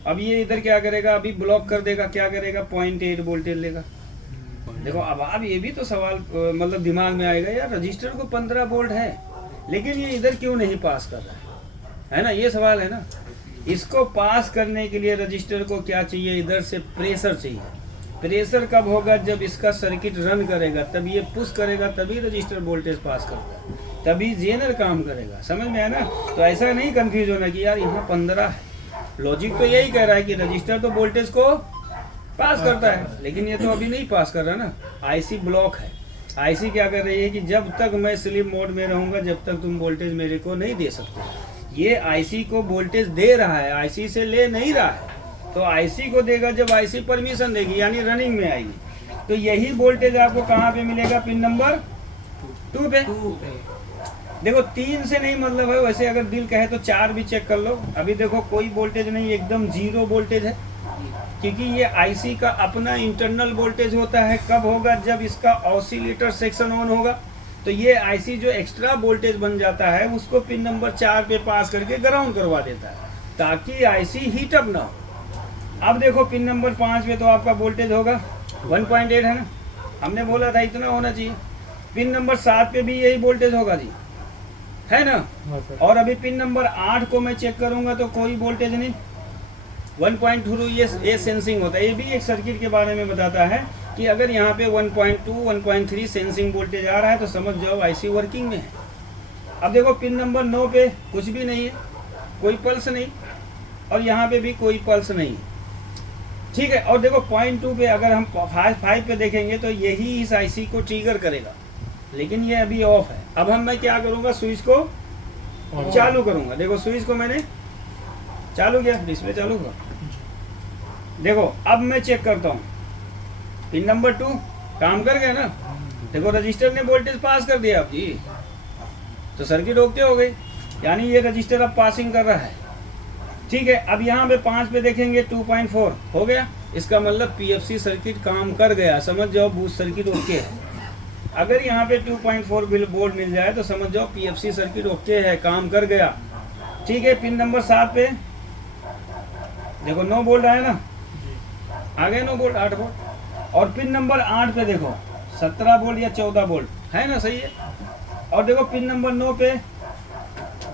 अब ये इधर क्या करेगा, अभी ब्लॉक कर देगा। क्या करेगा, 0.8 वोल्टेज लेगा। देखो अब ये भी तो सवाल मतलब दिमाग में आएगा, यार रजिस्टर को 15 वोल्ट है लेकिन ये इधर क्यों नहीं पास कर रहा है ना? ये सवाल है ना। इसको पास करने के लिए रजिस्टर को क्या चाहिए, इधर से प्रेशर चाहिए। प्रेशर कब होगा, जब इसका सर्किट रन करेगा, तब ये पुश करेगा, तभी रजिस्टर वोल्टेज पास करेगा, तभी जेनर काम करेगा। समझ में आया ना? तो ऐसा नहीं कंफ्यूज होना कि यार यहाँ 15 है। लॉजिक तो यही कह रहा है कि रजिस्टर तो वोल्टेज को पास करता है, लेकिन ये तो अभी नहीं पास कर रहा ना। आईसी ब्लॉक है। आईसी क्या कर रही है कि जब तक मैं स्लीप मोड में रहूंगा, जब तक तुम वोल्टेज मेरे को नहीं दे सकते। ये आईसी को वोल्टेज दे रहा है, आईसी से ले नहीं रहा है। तो आईसी को देगा जब आईसी परमिशन देगी, यानी रनिंग में आएगी। तो यही वोल्टेज आपको कहाँ पे मिलेगा, पिन नंबर 2 पे। देखो 3 से नहीं मतलब है, वैसे अगर दिल कहे तो 4 भी चेक कर लो। अभी देखो कोई वोल्टेज नहीं, एकदम 0 वोल्टेज है, क्योंकि ये आईसी का अपना इंटरनल वोल्टेज होता है। कब होगा, जब इसका ऑसिलेटर सेक्शन ऑन होगा। तो ये आईसी जो एक्स्ट्रा वोल्टेज बन जाता है उसको पिन नंबर 4 पे पास करके ग्राउंड करवा देता है, ताकि आईसी हीट अप ना हो। अब देखो पिन नंबर 5 पे तो आपका वोल्टेज होगा 1.8 है ना, हमने बोला था इतना होना चाहिए। पिन नंबर 7 पे भी यही वोल्टेज होगा जी, है ना? और अभी पिन नंबर 8 को मैं चेक करूंगा तो कोई वोल्टेज नहीं, 1.2 ये सेंसिंग होता है। ये भी एक सर्किट के बारे में बताता है कि अगर यहाँ पे 1.2 1.3 सेंसिंग वोल्टेज आ रहा है तो समझ जाओ आईसी वर्किंग में है। अब देखो पिन नंबर 9 पे कुछ भी नहीं है, कोई पल्स नहीं, और यहाँ पे भी कोई पल्स नहीं। ठीक है, और देखो 0.2 पे अगर हम 5 पे देखेंगे तो यही इस आईसी को ट्रिगर करेगा, लेकिन ये अभी ऑफ है। अब मैं क्या करूँगा, स्विच को चालू करूँगा। देखो स्विच को मैंने चालू किया, डिस्प्ले चालू हुआ। देखो अब मैं चेक करता हूँ, पिन नंबर 2 काम कर गया ना। देखो रजिस्टर ने वोल्टेज पास कर दिया अब जी, तो सर्किट ओके हो गई, यानी ये रजिस्टर अब पासिंग कर रहा है। ठीक है, अब यहाँ पे 5 पे देखेंगे 2.4 हो गया, इसका मतलब पीएफसी सर्किट काम कर गया। समझ जाओ बूस्ट सर्किट ओके है। अगर यहाँ पे 2.4 वोल्ट मिल जाए तो समझ जाओ पीएफसी सर्किट ओके है, काम कर गया। ठीक है, पिन नंबर 7 पे देखो 9 वोल्ट आया ना, आ गए 9 वोल्ट, 8 वोल्ट। और पिन नंबर 8 पे देखो 17 वोल्ट या 14 वोल्ट है ना, सही है। और देखो पिन नंबर 9 पे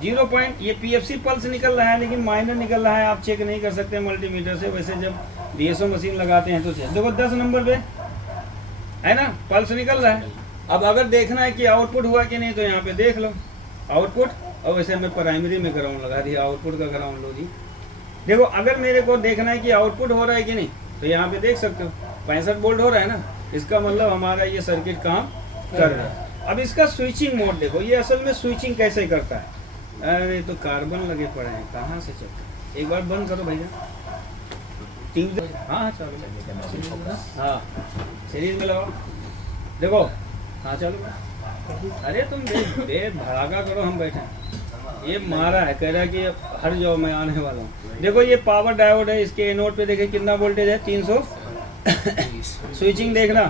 0. ये पीएफसी पल्स निकल रहा है, लेकिन माइनर निकल रहा है, आप चेक नहीं कर सकते मल्टीमीटर से। वैसे जब डीएसओ मशीन लगाते हैं तो देखो 10 नंबर पे है ना, पल्स निकल रहा है। अब अगर देखना है कि आउटपुट हुआ कि नहीं तो यहाँ पे देख लो आउटपुट। और वैसे मैं प्राइमरी में ग्राउंड लगा दिया, आउटपुट का ग्राउंड लो जी, देखो अगर मेरे को देखना है कि आउटपुट हो रहा है कि नहीं, तो यहाँ पे देख सकते हो 65 वोल्ट हो रहा है ना, इसका मतलब हमारा ये सर्किट काम कर रहा है। अब इसका स्विचिंग मोड देखो, ये असल में स्विचिंग कैसे करता है। अरे तो कार्बन लगे पड़े हैं, कहाँ से चलता है? एक बार बंद करो भैया ट्यूब। हाँ चलो, हाँ सीरीज में लगाओ, देखो हाँ चलो। अरे तुम भड़ाका करो, हम बैठे हैं। ये मारा है, कह रहा है कि हर जाओ मैं आने वाला हूँ। देखो ये पावर डायोड है, इसके एनोड पे देखिए कितना वोल्टेज है 300। स्विचिंग देखना,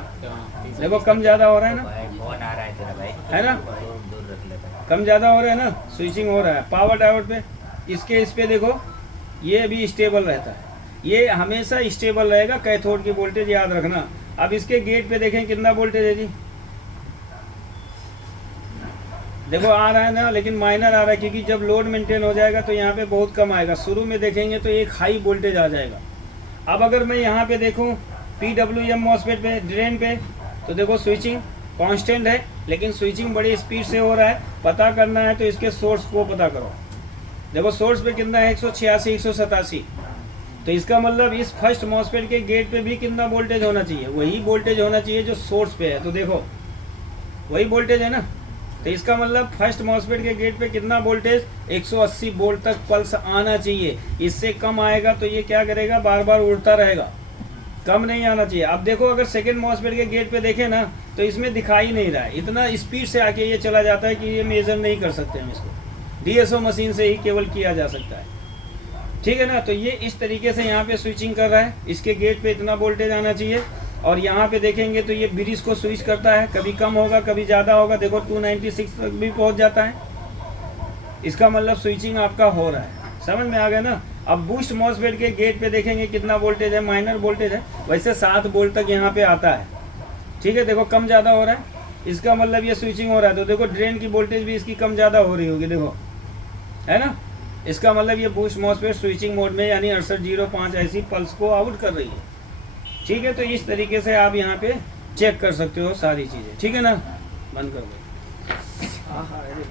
देखो कम ज़्यादा हो रहा है ना, फोन आ रहा है तेरा भाई, है ना, दूर रख लेता है। कम ज़्यादा हो रहा है ना, स्विचिंग हो रहा है पावर डायोड पे। इसके इस पे देखो ये भी स्टेबल रहता है, ये हमेशा स्टेबल रहेगा कैथोड की वोल्टेज, याद रखना। अब इसके गेट पे देखें कितना वोल्टेज है जी, देखो आ रहा है ना, लेकिन माइनर आ रहा है, क्योंकि जब लोड मेंटेन हो जाएगा तो यहाँ पे बहुत कम आएगा। शुरू में देखेंगे तो एक हाई वोल्टेज आ जाएगा। अब अगर मैं यहाँ पे देखूँ PWM मॉसफेट पे, ड्रेन पे, तो देखो स्विचिंग कांस्टेंट है, लेकिन स्विचिंग बड़ी स्पीड से हो रहा है। पता करना है तो इसके सोर्स को पता करो। देखो सोर्स पे कितना है 186 187, तो इसका मतलब इस फर्स्ट मॉसफेट के गेट पे भी कितना वोल्टेज होना चाहिए, वही वोल्टेज होना चाहिए जो सोर्स पे है। तो देखो वही वोल्टेज है ना, तो इसका मतलब फर्स्ट मॉसफेट के गेट पे कितना वोल्टेज 180 वोल्ट तक पल्स आना चाहिए। इससे कम आएगा तो ये क्या करेगा, बार बार उड़ता रहेगा, कम नहीं आना चाहिए। अब देखो अगर सेकेंड मॉसफेट के गेट पे देखें ना, तो इसमें दिखाई नहीं रहा है, इतना स्पीड से आके ये चला जाता है कि ये मेजर नहीं कर सकते हम इसको, DSO मशीन से ही केवल किया जा सकता है, ठीक है ना। तो ये इस तरीके से यहाँ पे स्विचिंग कर रहा है, इसके गेट पे इतना वोल्टेज आना चाहिए। और यहाँ पे देखेंगे तो ये ब्रिज को स्विच करता है, कभी कम होगा कभी ज़्यादा होगा, देखो 296 तक भी पहुँच जाता है। इसका मतलब स्विचिंग आपका हो रहा है, समझ में आ गया ना। अब बूस्ट मॉसफेट के गेट पे देखेंगे कितना वोल्टेज है, माइनर वोल्टेज है, वैसे 7 वोल्ट तक यहाँ पे आता है, ठीक है। देखो कम ज़्यादा हो रहा है, इसका मतलब ये स्विचिंग हो रहा है। तो देखो ड्रेन की वोल्टेज भी इसकी कम ज़्यादा हो रही होगी, देखो है ना। इसका मतलब ये बूस्ट मॉसफेट स्विचिंग मोड में यानी 6805 ऐसी पल्स को आउट कर रही है, ठीक है। तो इस तरीके से आप यहाँ पे चेक कर सकते हो सारी चीज़ें, ठीक है ना। बंद कर दो। हाँ हाँ, अरे